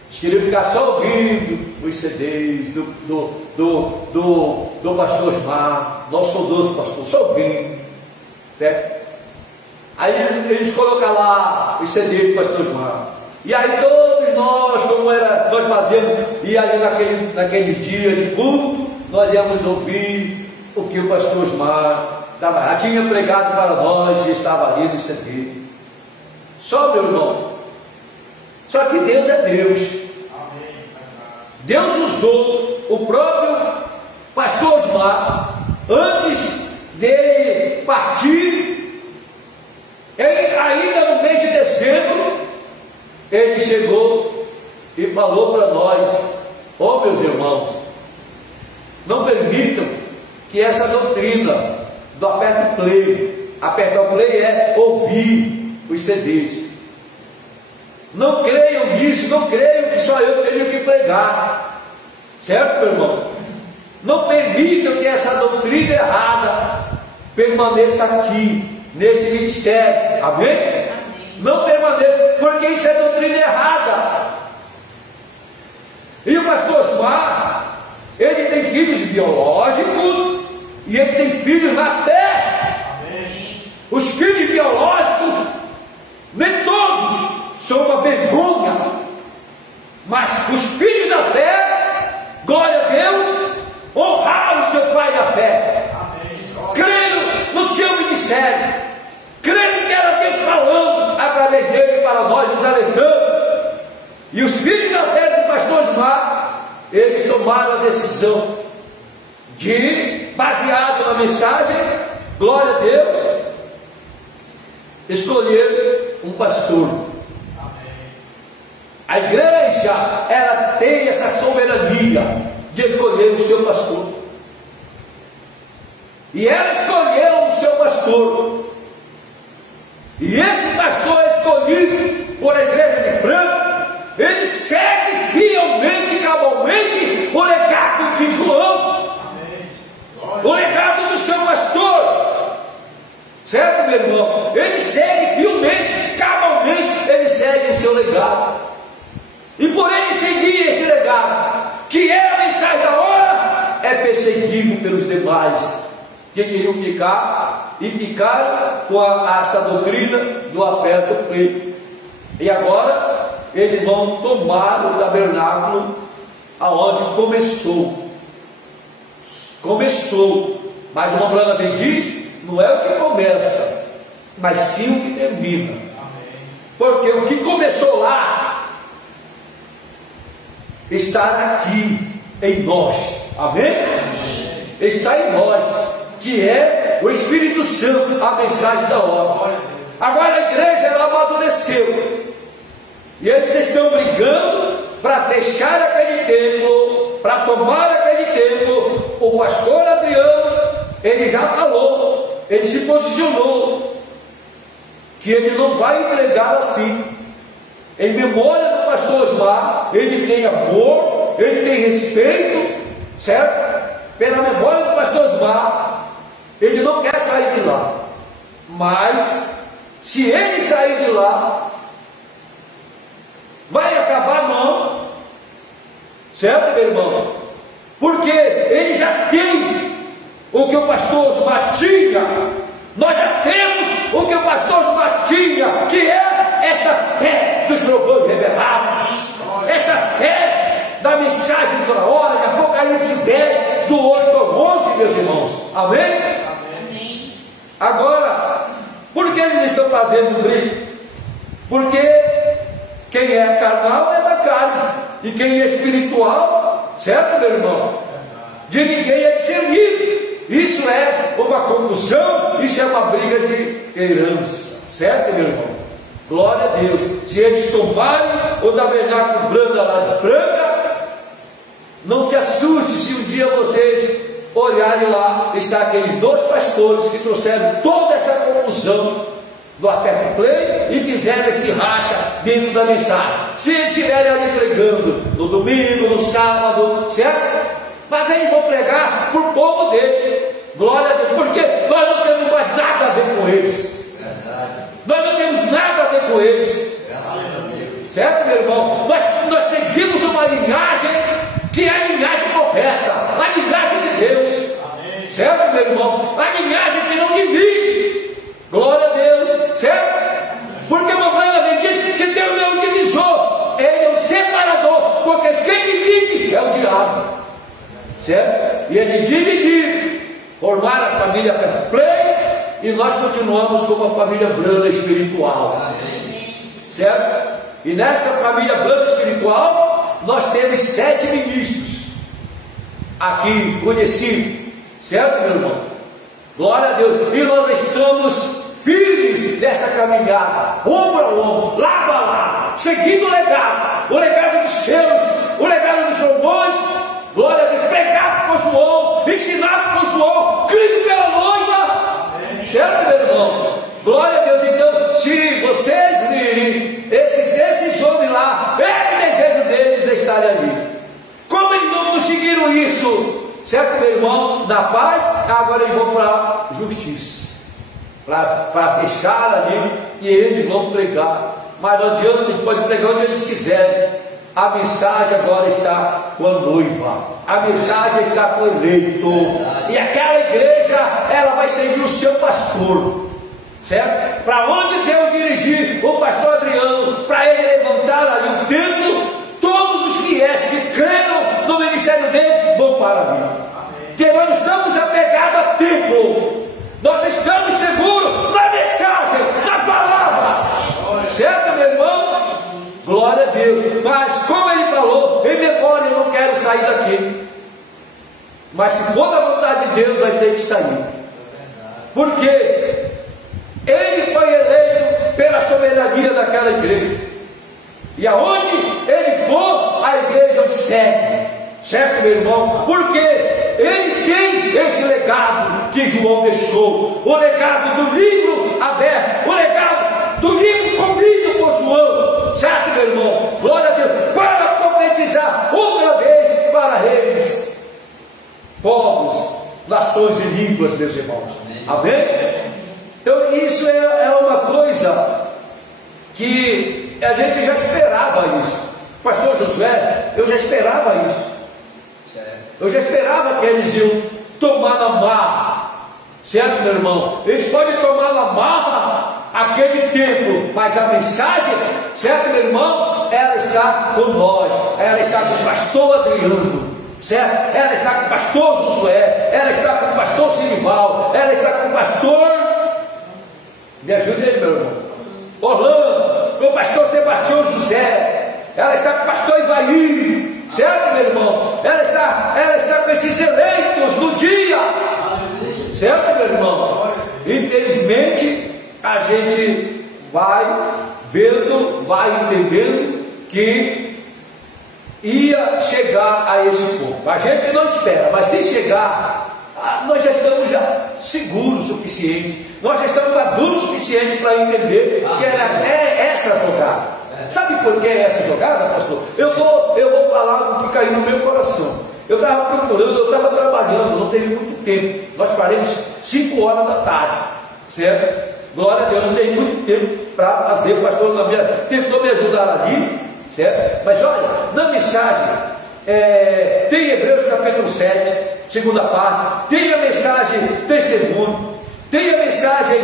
Eles queriam ficar só ouvindo os CDs do pastor Osmar, nosso saudoso pastor, só ouvindo, certo? Aí eles colocam lá os CDs do pastor Osmar. E aí todos nós, nós fazemos, e ali naquele dia de culto, nós íamos ouvir o que o pastor Osmar tinha pregado para nós e estava ali no CD. Só, meu irmão. Só que Deus é Deus. Deus usou o próprio pastor Osmar antes dele partir. Ele, ainda no mês de dezembro, ele chegou e falou para nós: ó, meus irmãos, não permitam que essa doutrina do aperta play, apertar o play é ouvir os CDs. Não creiam nisso, não creiam que só eu tenho que pregar. Certo, meu irmão? Não permitam que essa doutrina errada permaneça aqui, nesse ministério. Amém? Não permaneça, porque isso é doutrina errada. E o pastor Osmar, ele tem filhos biológicos e ele tem filhos na fé. Amém. Os filhos biológicos, nem todos são uma vergonha, mas os filhos da fé, glória a Deus, honraram o seu pai da fé. Amém. Creram no seu ministério, creram que era Deus falando através dele para nós, nos alertando. E os filhos da fé do pastor Osmar, eles tomaram a decisão de, baseado na mensagem, glória a Deus, escolher um pastor. A igreja, ela tem essa soberania de escolher o seu pastor. E ela escolheu o seu pastor. E esse pastor escolhido por a igreja de Franca, ele segue fielmente, cabalmente o legado de João. O legado do seu pastor. Certo, meu irmão? Ele segue fielmente, cabalmente, ele segue o seu legado. E por ele seguir esse legado, que é a mensagem da hora, é perseguido pelos demais que queriam ficar e ficaram com essa doutrina do aperta play. E agora eles vão tomar o tabernáculo aonde começou, mas uma Brana bem diz, não é o que começa, mas sim o que termina. Porque o que começou lá está aqui em nós. Amém? Amém? Está em nós, que é o Espírito Santo, a mensagem da hora. Agora a igreja, ela amadureceu, e eles estão brigando para fechar aquele templo, para tomar aquele templo. O pastor Adriano, ele já falou, ele se posicionou, que ele não vai entregar assim. Em memória do pastor Osmar, ele tem amor, ele tem respeito, certo? Pela memória do pastor Osmar, ele não quer sair de lá. Mas, se ele sair de lá, vai acabar não, certo, meu irmão? Porque ele já tem o que o pastor Osmar tinha. Nós já temos o que o pastor Osmar tinha, que é esta fé dos trovões revelados, essa fé da mensagem da hora, de Apocalipse 10, do 8 ao 11, meus irmãos. Amém? Amém. Agora, por que eles estão fazendo briga? Porque quem é carnal é da carne, e quem é espiritual, certo, meu irmão? De ninguém é discernido. isso é uma confusão, isso é uma briga de herança, certo, meu irmão? Glória a Deus. Se eles tomarem o tabernáculo Branda lá de Franca, não se assuste se um dia vocês olharem lá, está aqueles dois pastores que trouxeram toda essa confusão do Aperto Play e fizeram esse racha dentro da mensagem. Se eles estiverem ali pregando no domingo, no sábado, certo? Mas eles vão pregar por povo dele. Glória a Deus, porque nós não temos mais nada a ver com eles. Nós não temos nada a ver com eles. Certo, meu irmão? Nós seguimos uma linhagem que é a linhagem correta, a linhagem de Deus. Certo, meu irmão? A linhagem que não divide. Glória a Deus, certo? Porque uma Branda vem diz que Deus não é um divisor, Ele é um separador, porque quem divide é o diabo, certo? E ele dividir, formar a família Aperto Play, e nós continuamos como a família Branda espiritual, certo? E nessa família Branda espiritual, nós temos 7 ministros aqui conhecidos, certo, meu irmão? Glória a Deus. E nós estamos firmes nessa caminhada, ombro a ombro, lado a lado, seguindo o legado dos seus, o legado dos Joões. Glória a Deus, pregado por João, ensinado por João, crido pela noiva. Certo, meu irmão? Glória a Deus. Então, se vocês virem esses homens lá, é o desejo deles estarem ali. Como eles não conseguiram isso? Certo, meu irmão? Na paz, agora eles vão para a justiça, para fechar ali, e eles vão pregar. Mas não adianta, eles podem pregar onde eles quiserem. A mensagem agora está com a noiva, a mensagem está com o eleito, e aquela igreja, ela vai seguir o seu pastor, certo? Para onde Deus dirigir o pastor Adriano, para ele levantar ali o templo, todos os fiéis que creram no ministério dele vão para ali. Que nós não estamos apegados a templo, nós estamos seguros na mensagem, na palavra, certo, meu irmão? Glória a Deus. Mas como ele falou, em memória, eu não quero sair daqui. Mas se for da vontade de Deus, vai ter que sair. Porque ele foi eleito pela soberania daquela igreja. E aonde ele for, a igreja o segue. Certo, meu irmão? Porque ele tem esse legado que João deixou. O legado do livro aberto. O legado do livro comido por João. Certo, meu irmão? Glória a Deus. Para profetizar outra vez para reis, povos, nações e línguas, meus irmãos. Amém? Então isso é uma coisa que a gente já esperava isso. Pastor Josué, eu já esperava isso. Eu já esperava que eles iam tomar na marra. Certo, meu irmão? Eles podem tomar na marra aquele tempo, mas a mensagem, certo, meu irmão, ela está com nós, ela está com o pastor Adriano, certo? Ela está com o pastor Josué, ela está com o pastor Sirival, ela está com o pastor, me ajude aí, meu irmão, Orlando, com o pastor Sebastião José, ela está com o pastor Ivaí, certo, meu irmão? Ela está com esses eleitos no dia, certo, meu irmão? Infelizmente, a gente vai vendo, vai entendendo que ia chegar a esse ponto. A gente não espera, mas se chegar, nós já estamos seguros o suficiente, nós já estamos maduros o suficiente para entender que é essa jogada. Sabe por que é essa jogada, pastor? Eu vou falar do que caiu no meu coração. Eu estava procurando, eu estava trabalhando, não teve muito tempo. Nós paramos 5 horas da tarde, certo? Glória a Deus, não tem muito tempo para fazer. O pastor tentou me ajudar ali, certo? Mas olha, na mensagem, tem Hebreus capítulo 7, segunda parte, tem a mensagem testemunho, tem a mensagem,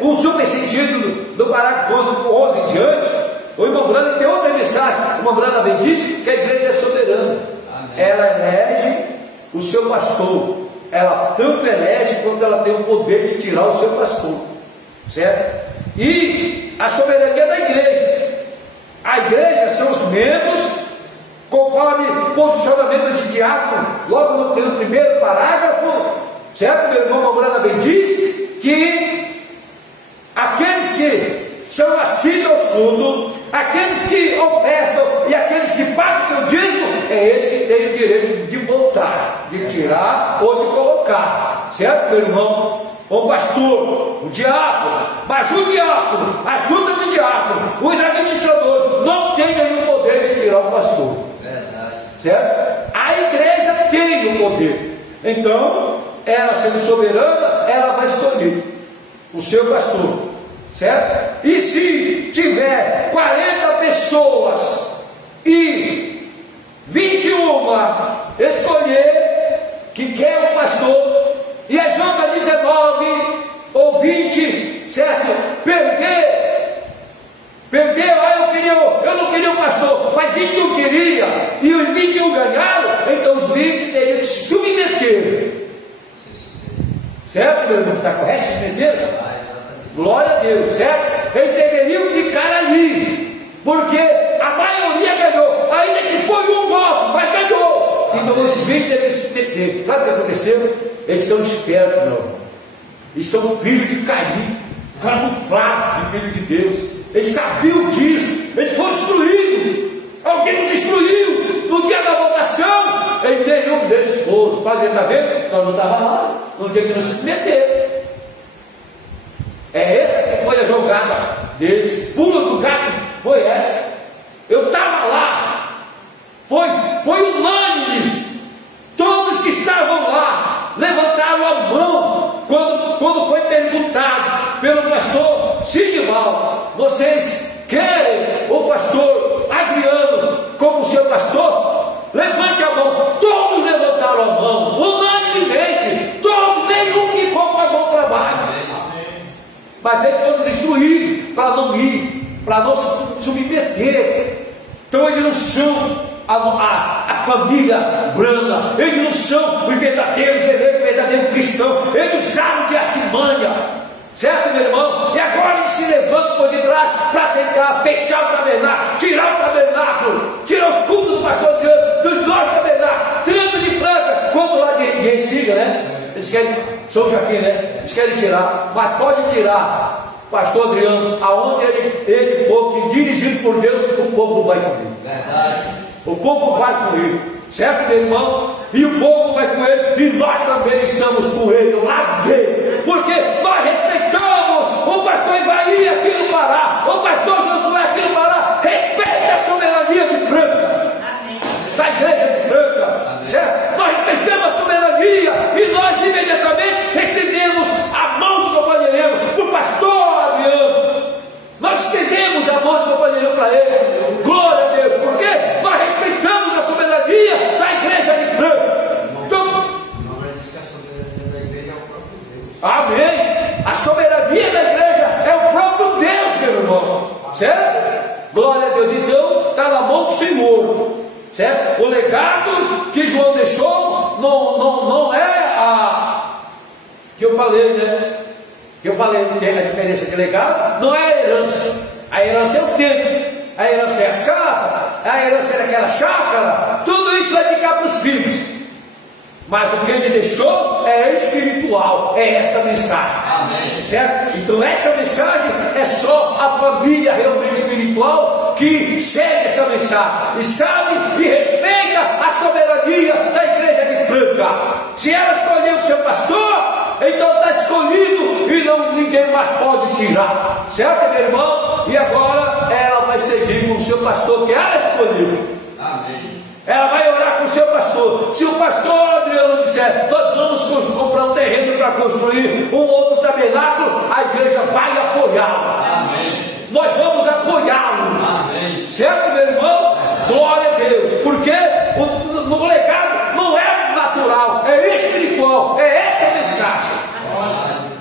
um super sentido do parágrafo 11 em diante. O irmão Branda tem outra mensagem. O irmão Branda vem diz que a igreja é soberana. Amém. Ela elege o seu pastor. Ela tanto elege quanto ela tem o poder de tirar o seu pastor, certo? E a soberania da igreja, a igreja são os membros conforme posicionamento de diácono, logo no primeiro parágrafo, certo? Meu irmão Mamorana bem diz que aqueles que são assíduos aos cultos, aqueles que ofertam e aqueles que pagam o seu dízimo, é eles que têm o direito de voltar, de tirar ou de colocar, certo, meu irmão? O pastor, o diácono, mas o diácono, a junta de diácono, os administradores não têm nenhum poder de tirar o pastor. Verdade. Certo? A igreja tem o poder. Então, ela sendo soberana, ela vai escolher o seu pastor. Certo? E se tiver 40 pessoas e 21 escolher que quer o pastor, e a junta 19 ou 20, certo? Perdeu, eu não queria um pastor, mas 21 queria, e os 21 ganharam, então os 20 teriam que se submeter. Certo, meu irmão? Está correto? Se submeter? Glória a Deus, certo? Eles deveriam ficar ali, porque a maioria ganhou, ainda que foi um voto, mas ganhou. Então os 20 deveriam se submeter. Sabe o que aconteceu? Eles são espertos, meu irmão. Eles são filhos de Caim, camuflado de filho de Deus. Eles sabiam disso, eles foram instruídos. Alguém nos instruiu no dia da votação, e nenhum deles foram. Mas ele está vendo? Nós não estávamos lá, não tinha que nos submeter. É essa que foi a jogada deles. Pula do gato, foi essa. Eu estava lá, foi unânime isso. Todos que estavam lá levantaram a mão quando foi perguntado pelo pastor Sidival: vocês querem o pastor Adriano como seu pastor? Levante a mão. Todos levantaram a mão, unanimemente. Todos, nenhum ficou com a mão para baixo. Mas eles foram instruídos para não ir, para não se submeter. Então eles não são a família Brana, eles não são os verdadeiros eleitos, verdadeiros cristãos. Eles usaram de artimanha, certo, meu irmão? E agora eles se levantam por detrás para tentar fechar o tabernáculo, tirar o tabernáculo, tirar os cultos do pastor Adriano dos nossos tabernáculos, tirando de branca, quando lá de Enciga, né? Eles querem, São Joaquim, né? Eles querem tirar, mas pode tirar, pastor Adriano, aonde ele for, que dirigido por Deus, o povo vai com ele. Verdade. O povo vai com ele, certo, meu irmão? E o povo vai com ele, e nós também estamos com ele, lá dele, porque nós respeitamos o pastor Ivaí aqui no Pará, o pastor Josué aqui no Pará, respeita a soberania de Franca, da igreja de Franca, certo? Nós respeitamos a soberania, e nós imediatamente estendemos a mão de companheirismo para o pastor Adriano. Nós estendemos a mão de companheirismo para ele. Glória a Deus, porque nós respeitamos a soberania da igreja de Franca. Então, amém. A soberania da igreja é o próprio Deus, meu irmão, certo? Glória a Deus. Então está na mão do Senhor, certo? O legado que João deixou não é a que eu falei, né? Que eu falei, tem a diferença de legado, não é a herança. A herança é o tempo, a herança é as casas, a herança é aquela chácara. Tudo isso vai ficar para os filhos. Mas o que ele deixou é espiritual, é esta mensagem. Amém. Certo? Então essa mensagem é só a família realmente espiritual que segue esta mensagem e sabe e respeita a soberania da igreja de Franca. Se ela escolher o seu pastor, então está escolhido e ninguém mais pode tirar, certo, meu irmão? E agora ela vai seguir com o seu pastor que ela escolheu. Amém. Ela vai orar com o seu pastor. Se o pastor Adriano disser: nós vamos comprar um terreno para construir um outro tabernáculo, a igreja vai apoiá-lo. Amém. Nós vamos apoiá-lo. Amém. Certo, meu irmão? Glória a Deus. Porque no legado não é natural, é espiritual, é esta mensagem.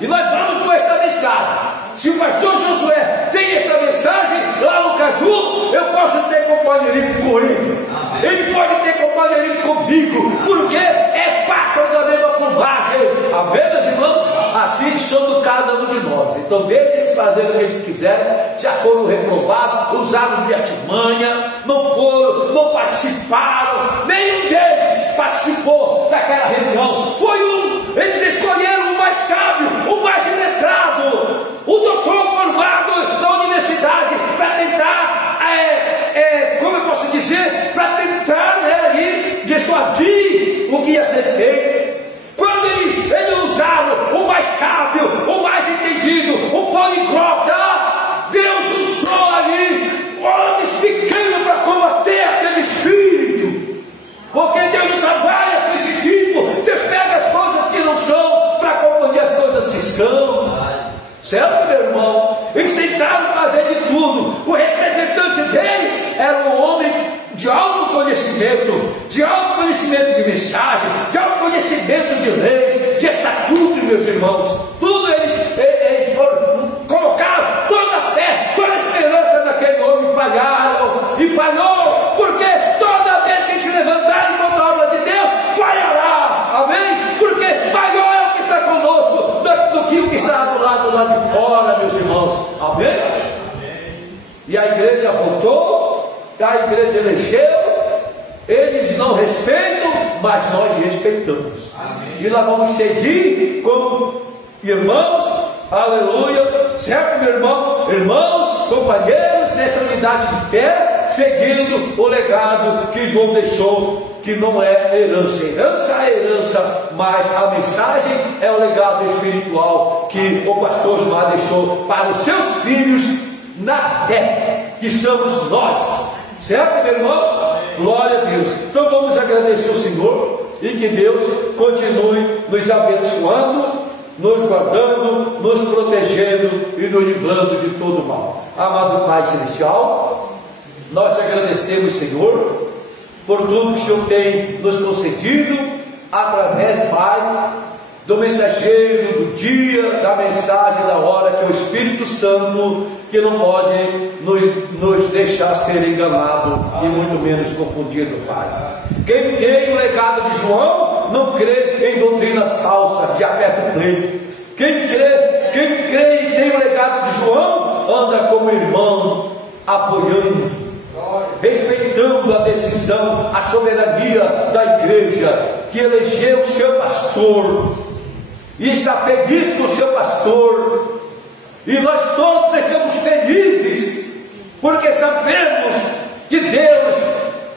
E nós vamos com esta mensagem. Se o pastor Josué tem esta mensagem lá no Caju, eu posso ter companheirismo com ele. Ele pode ter companheirismo comigo, porque é pássaro da mesma plumagem. Amém, meus irmãos? Assim somos cada um de nós. Então deixem eles fazerem o que eles quiserem. Já foram reprovados, usaram de artimanha, não foram, não participaram participaram, nenhum deles participou daquela reunião. Foi eles escolheram o mais sábio, o mais iletrado, o doutor formado na universidade, para tentar, como eu posso dizer, para tentar ali dissuadir o que ia ser feito. Quando eles usaram o mais sábio, o mais entendido, o poliglota, Deus usou ali homens pequenos para combater aquele espírito, porque Deus não trabalha com esse tipo. Deus pega as coisas que não são para confundir as coisas que são. Certo, meu irmão? Eles tentaram fazer de tudo. O representante deles era um homem de autoconhecimento, de mensagem, de autoconhecimento de leis, de estatuto, meus irmãos. Tudo eles colocaram toda a fé, toda a esperança naquele homem, e falhou, porque toda vez que eles se levantarem contra a obra de Deus, falhará. Amém? Porque maior é o que está conosco do que o que está do lado lá de fora, meus irmãos. Amém? E a igreja votou, a igreja elegeu. Eles não respeitam, mas nós respeitamos. Amém. E nós vamos seguir como irmãos, aleluia, certo, meu irmão? Irmãos, companheiros nessa unidade de fé, seguindo o legado que João deixou, que não é herança. Herança é herança, mas a mensagem é o legado espiritual que o pastor Osmar deixou para os seus filhos na fé, que somos nós. Certo, meu irmão? Glória a Deus. Então vamos agradecer ao Senhor e que Deus continue nos abençoando, nos guardando, nos protegendo e nos livrando de todo mal. Amado Pai Celestial, nós te agradecemos, Senhor, por tudo que o Senhor tem nos concedido através, Pai, do mensageiro do dia, da mensagem da hora, que é o Espírito Santo, que não pode nos deixar ser enganado e muito menos confundido, Pai. Quem tem o legado de João não crê em doutrinas falsas de aperto play. Quem crê e tem o legado de João anda como irmão, apoiando, respeitando a decisão, a soberania da igreja, que elegeu o seu pastor e está feliz com o seu pastor. E nós todos estamos felizes, porque sabemos que Deus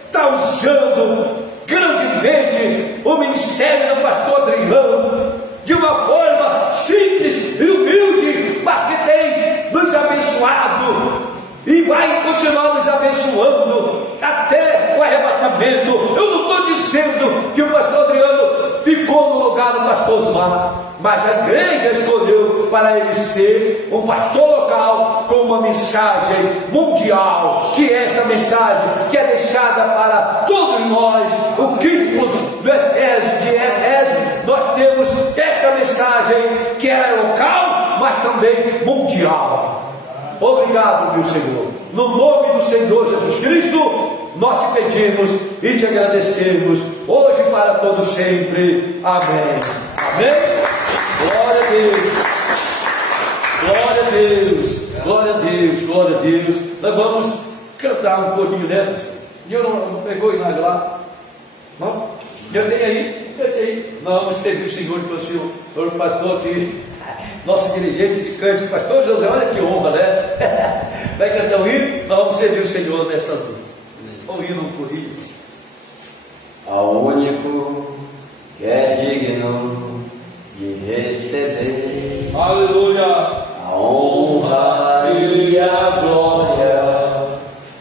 está usando grandemente o ministério do pastor Adriano, de uma forma simples e humilde, mas que tem nos abençoado e vai continuar nos abençoando até o arrebatamento. Eu não estou dizendo que o pastor Adriano ficou no lugar do pastor Osmar, mas a igreja escolheu para ele ser um pastor local com uma mensagem mundial, que é esta mensagem que é deixada para todos nós. O quinto do Efésio, de Efésio, nós temos esta mensagem que é local, mas também mundial. Obrigado, meu Senhor. No nome do Senhor Jesus Cristo, nós te pedimos e te agradecemos, hoje e para todo sempre. Amém. Amém. Glória a Deus. Glória a Deus. Glória a Deus. Glória a Deus. Nós vamos cantar um pouquinho, né? E eu não pegou em nada lá? Não? Eu tenho aí? Cante aí. Nós vamos servir o Senhor para o Senhor, o pastor aqui, nosso dirigente de cântico, pastor José. Olha que honra, né? Vai cantar um hino, nós vamos servir o Senhor nessa noite. Um hino, um corrido. Ao único que é digno de receber, aleluia, a honra e a glória,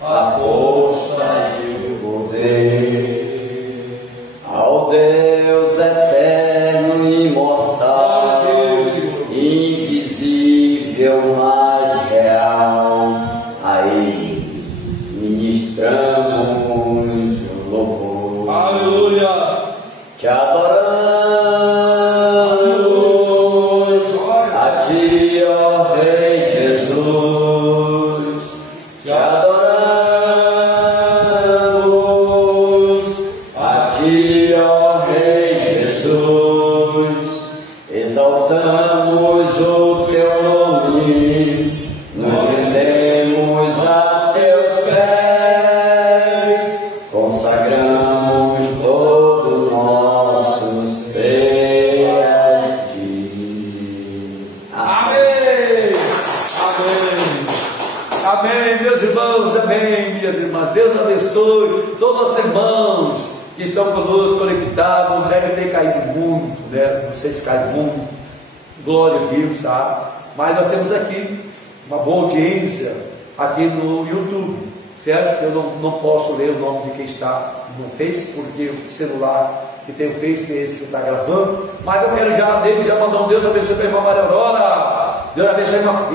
a força e o poder, ao Deus eterno e imortal, invisível, mas real, a Ele ministramos o louvor. Aleluia. Te adoramos, a Ti, ó Rei Jesus. abençoe todos os irmãos que estão conosco conectados. Não deve ter caído muito, né? Não sei se cai muito, glória a Deus, tá? Mas nós temos aqui uma boa audiência aqui no YouTube, certo? Eu não posso ler o nome de quem está no Face, porque o celular que tem o Face é esse que está gravando. Mas eu quero já mandar um Deus abençoe para a irmã Maria Aurora, Deus abençoe a irmã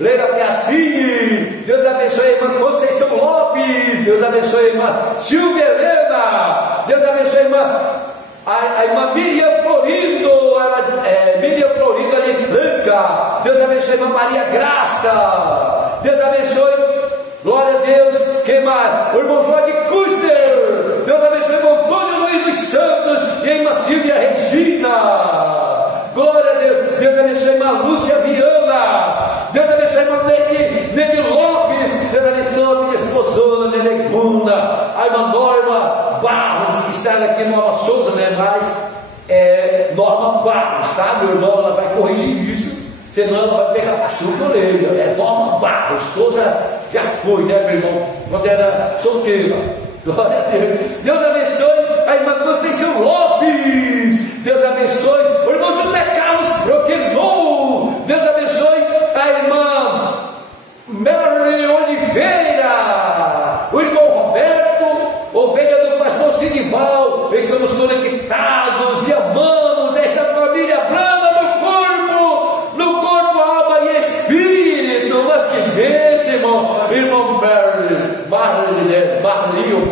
Leila Piacini, Deus abençoe a irmã Conceição Lopes, Deus abençoe a irmã Silvia Helena, Deus abençoe a irmã Miriam Florindo, Miriam Florindo ali em Franca, Deus abençoe a irmã Maria Graça, Deus abençoe, glória a Deus, quem mais? O irmão Jorge Custer, Deus abençoe o irmão Antônio Luiz dos Santos e a irmã Silvia Regina, glória a Deus, Deus abençoe a irmã Lúcia Viana, Deus abençoe a irmã Nene Lopes, Deus abençoe a minha esposona, Nene Gunda, a irmã Norma Barros, que está aqui no Nova Souza, né? Mas é Norma Barros, tá? Meu irmão, ela vai corrigir isso, senão ela vai pegar cachorro na orelha. É Norma Barros, Souza já foi, né, meu irmão? Quando era solteira. Glória a Deus. Deus abençoe a irmã Conceição Lopes. Deus abençoe o irmão José Carlos Broquenou. Deus abençoe a irmã Melanie Oliveira, o irmão Roberto, ovelha do pastor Sidival. Estamos conectados e amamos esta família branda no corpo, alma e espírito. Mas que bênção, irmão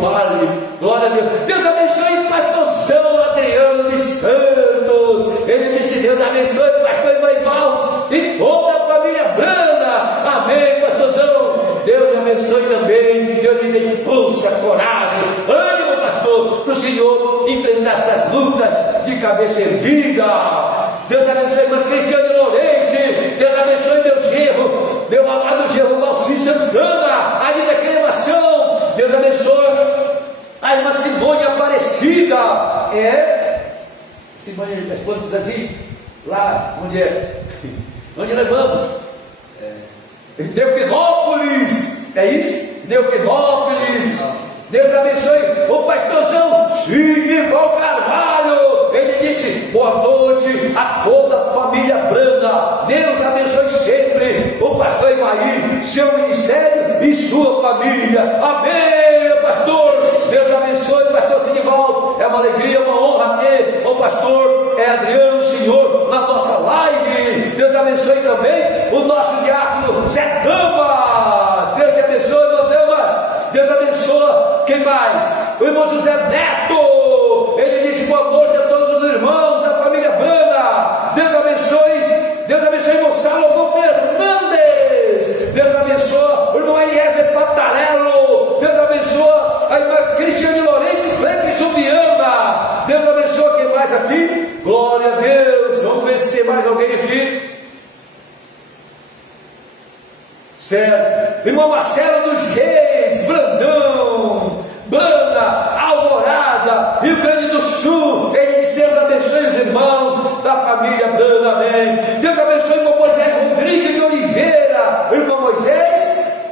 Marli, glória a Deus. Deus abençoe o pastorzão Adriano de Santos. Ele disse: Deus abençoe o pastor Ivan Maus e toda a família branda. Amém, pastorzão. Deus lhe abençoe também. Deus lhe dê força, coragem, ânimo, pastor, para o Senhor enfrentar essas lutas de cabeça erguida. Deus abençoe a irmã Cristiane Lorente. Deus abençoe meu genro, meu amado genro Valci Santana, ali da cremação. Deus abençoe a irmã Simone Aparecida. Simone, a esposa diz assim, lá onde nós vamos? Delfinópolis, é isso? Delfinópolis. Deus abençoe o pastorzão Sidival Carvalho. Ele disse: boa noite a toda a família branda. Deus abençoe sempre o pastor Ivaí, seu ministério e sua família. Amém, pastor. Deus abençoe o pastor Sidival. É uma alegria, uma honra ter o pastor Adriano, Senhor, na nossa live. Deus abençoe também o nosso diácono Zé Damas. Deus te abençoe, irmão Damas. Deus abençoe, quem mais? O irmão José Neto. Ele disse: boa noite a todos os irmãos da família Brana. Deus abençoe o irmão Salomão Fernandes. Deus abençoe o irmão Eliezer Patarello. Deus abençoe a irmã Cristiane Lorente Cleverson Viana. Deus abençoe, quem mais aqui? Glória a Deus. Vamos ver se tem mais alguém aqui. Certo, irmão Marcelo dos Reis, Brandão, Brana, Alvorada, Rio Grande do Sul. Ele diz: Deus abençoe os irmãos da família Brana, amém. Deus abençoe o irmão Moisés Rodrigues de Oliveira, o irmão Moisés,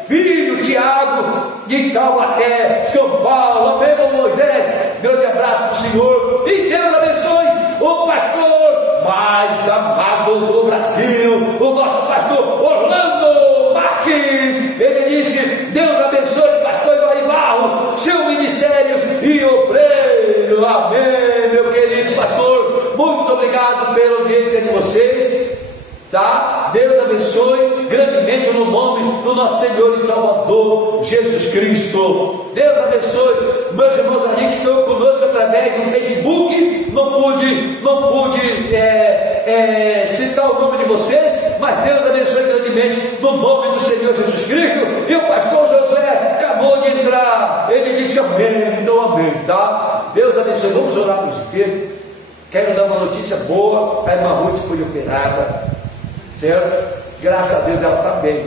filho Tiago, de Taubaté, São Paulo, amém, irmão Moisés. Grande abraço para o Senhor. E Deus abençoe o pastor mais amado do Brasil, o nosso pastor Orlando Marques. Ele disse: Deus abençoe o pastor Ivaí Barros, seu ministério e obreiro. Amém, meu querido pastor. Muito obrigado pela audiência de vocês, tá? Deus abençoe grandemente no nome do nosso Senhor e Salvador Jesus Cristo. Deus abençoe meus irmãos ali que estão conosco através do Facebook. Não pude citar o nome de vocês, mas Deus abençoe grandemente no nome do Senhor Jesus Cristo. E o pastor José acabou de entrar, ele disse amém, então amém, tá? Deus abençoe. Vamos orar para os enfermos. Quero dar uma notícia boa: a irmã Ruth foi operada, certo? Graças a Deus ela está bem,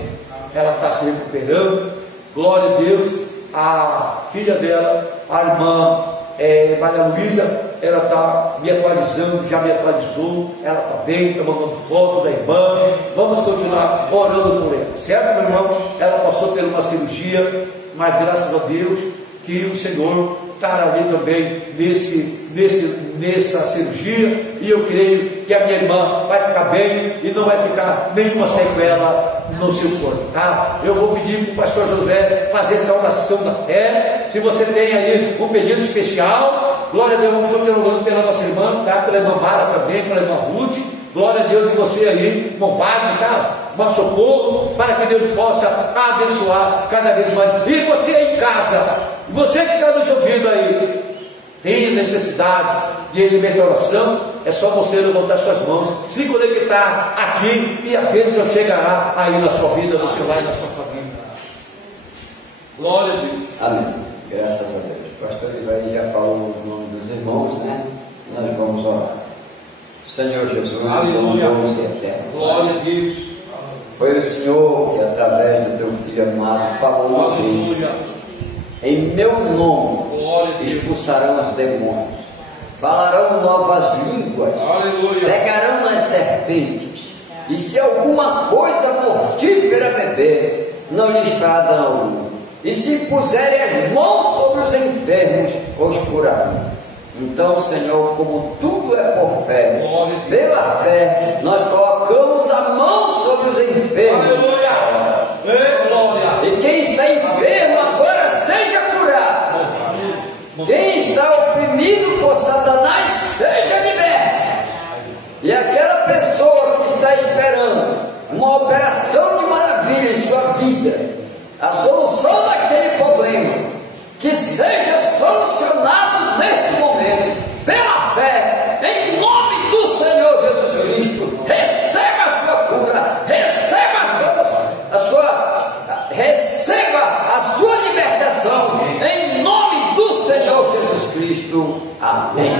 ela está se recuperando, glória a Deus. A filha dela, a irmã Maria Luísa, ela está me atualizando, já me atualizou, ela está bem, está mandando foto da irmã. Vamos continuar orando por ela, certo, meu irmão? Ela passou por uma cirurgia, mas graças a Deus que o Senhor estará ali também nessa cirurgia, e eu creio que a minha irmã vai ficar bem e não vai ficar nenhuma sequela no seu corpo, tá? Eu vou pedir para o pastor José fazer essa oração da fé. Se você tem aí um pedido especial, glória a Deus, vamos estar orando pela nossa irmã, tá? Pela irmã Mara também, pela irmã Ruth, glória a Deus, e você aí, irmão Wagner, tá? Um socorro, para que Deus possa abençoar cada vez mais. E você aí em casa, você que está nos ouvindo aí, tem necessidade de receber essa oração, é só você levantar suas mãos, se conectar aqui, e a bênção chegará aí na sua vida, no seu lar e na sua família. Glória a Deus. Amém. Graças a Deus. O pastor Ivaí já falou o nome dos irmãos, né? Nós vamos orar. Senhor Jesus, aleluia, Deus eterno. Glória a Deus. Foi o Senhor que, através do teu Filho amado, falou a Cristo. Em meu nome expulsarão os demônios, falarão novas línguas, pegarão nas serpentes, e se alguma coisa mortífera beber, não lhes fará dano algum. E se puserem as mãos sobre os enfermos, os curarão. Então, Senhor, como tudo é por fé, pela fé, nós colocamos a mão sobre os enfermos. E quem está enfermo agora seja curado. Quem está oprimido por Satanás seja liberto. E aquela pessoa que está esperando uma operação de maravilha em sua vida, a solução daquele problema, que seja solucionado neste momento, pela fé, em nome do Senhor Jesus Cristo. Receba a sua cura, receba a sua libertação, em nome do Senhor Jesus Cristo. Amém.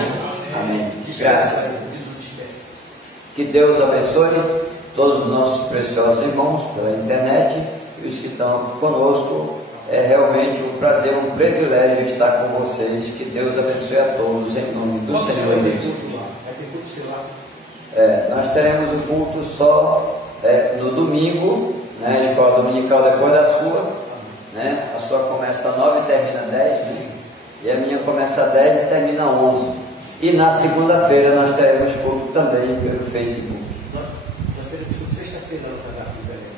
Amém. Graças. Que Deus abençoe todos os nossos preciosos irmãos pela internet e os que estão conosco. É realmente um prazer, um privilégio estar com vocês. Que Deus abençoe a todos em nome do Senhor Jesus. Nós teremos o culto só no domingo, né? A escola dominical depois da sua, né? A sua começa 9 e termina 10, né? E a minha começa 10 e termina 11. E na segunda-feira nós teremos culto também pelo Facebook. Nós teremos culto sexta-feira no Tabernáculo de Belém.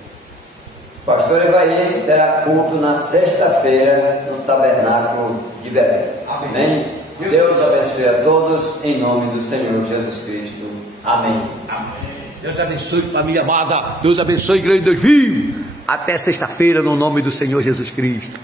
Pastor Ivaí terá culto na sexta-feira no Tabernáculo de Belém. Amém? Deus abençoe a todos em nome do Senhor Jesus Cristo. Amém. Amém. Deus abençoe, família amada. Deus abençoe, grande Deus vivo. Até sexta-feira no nome do Senhor Jesus Cristo.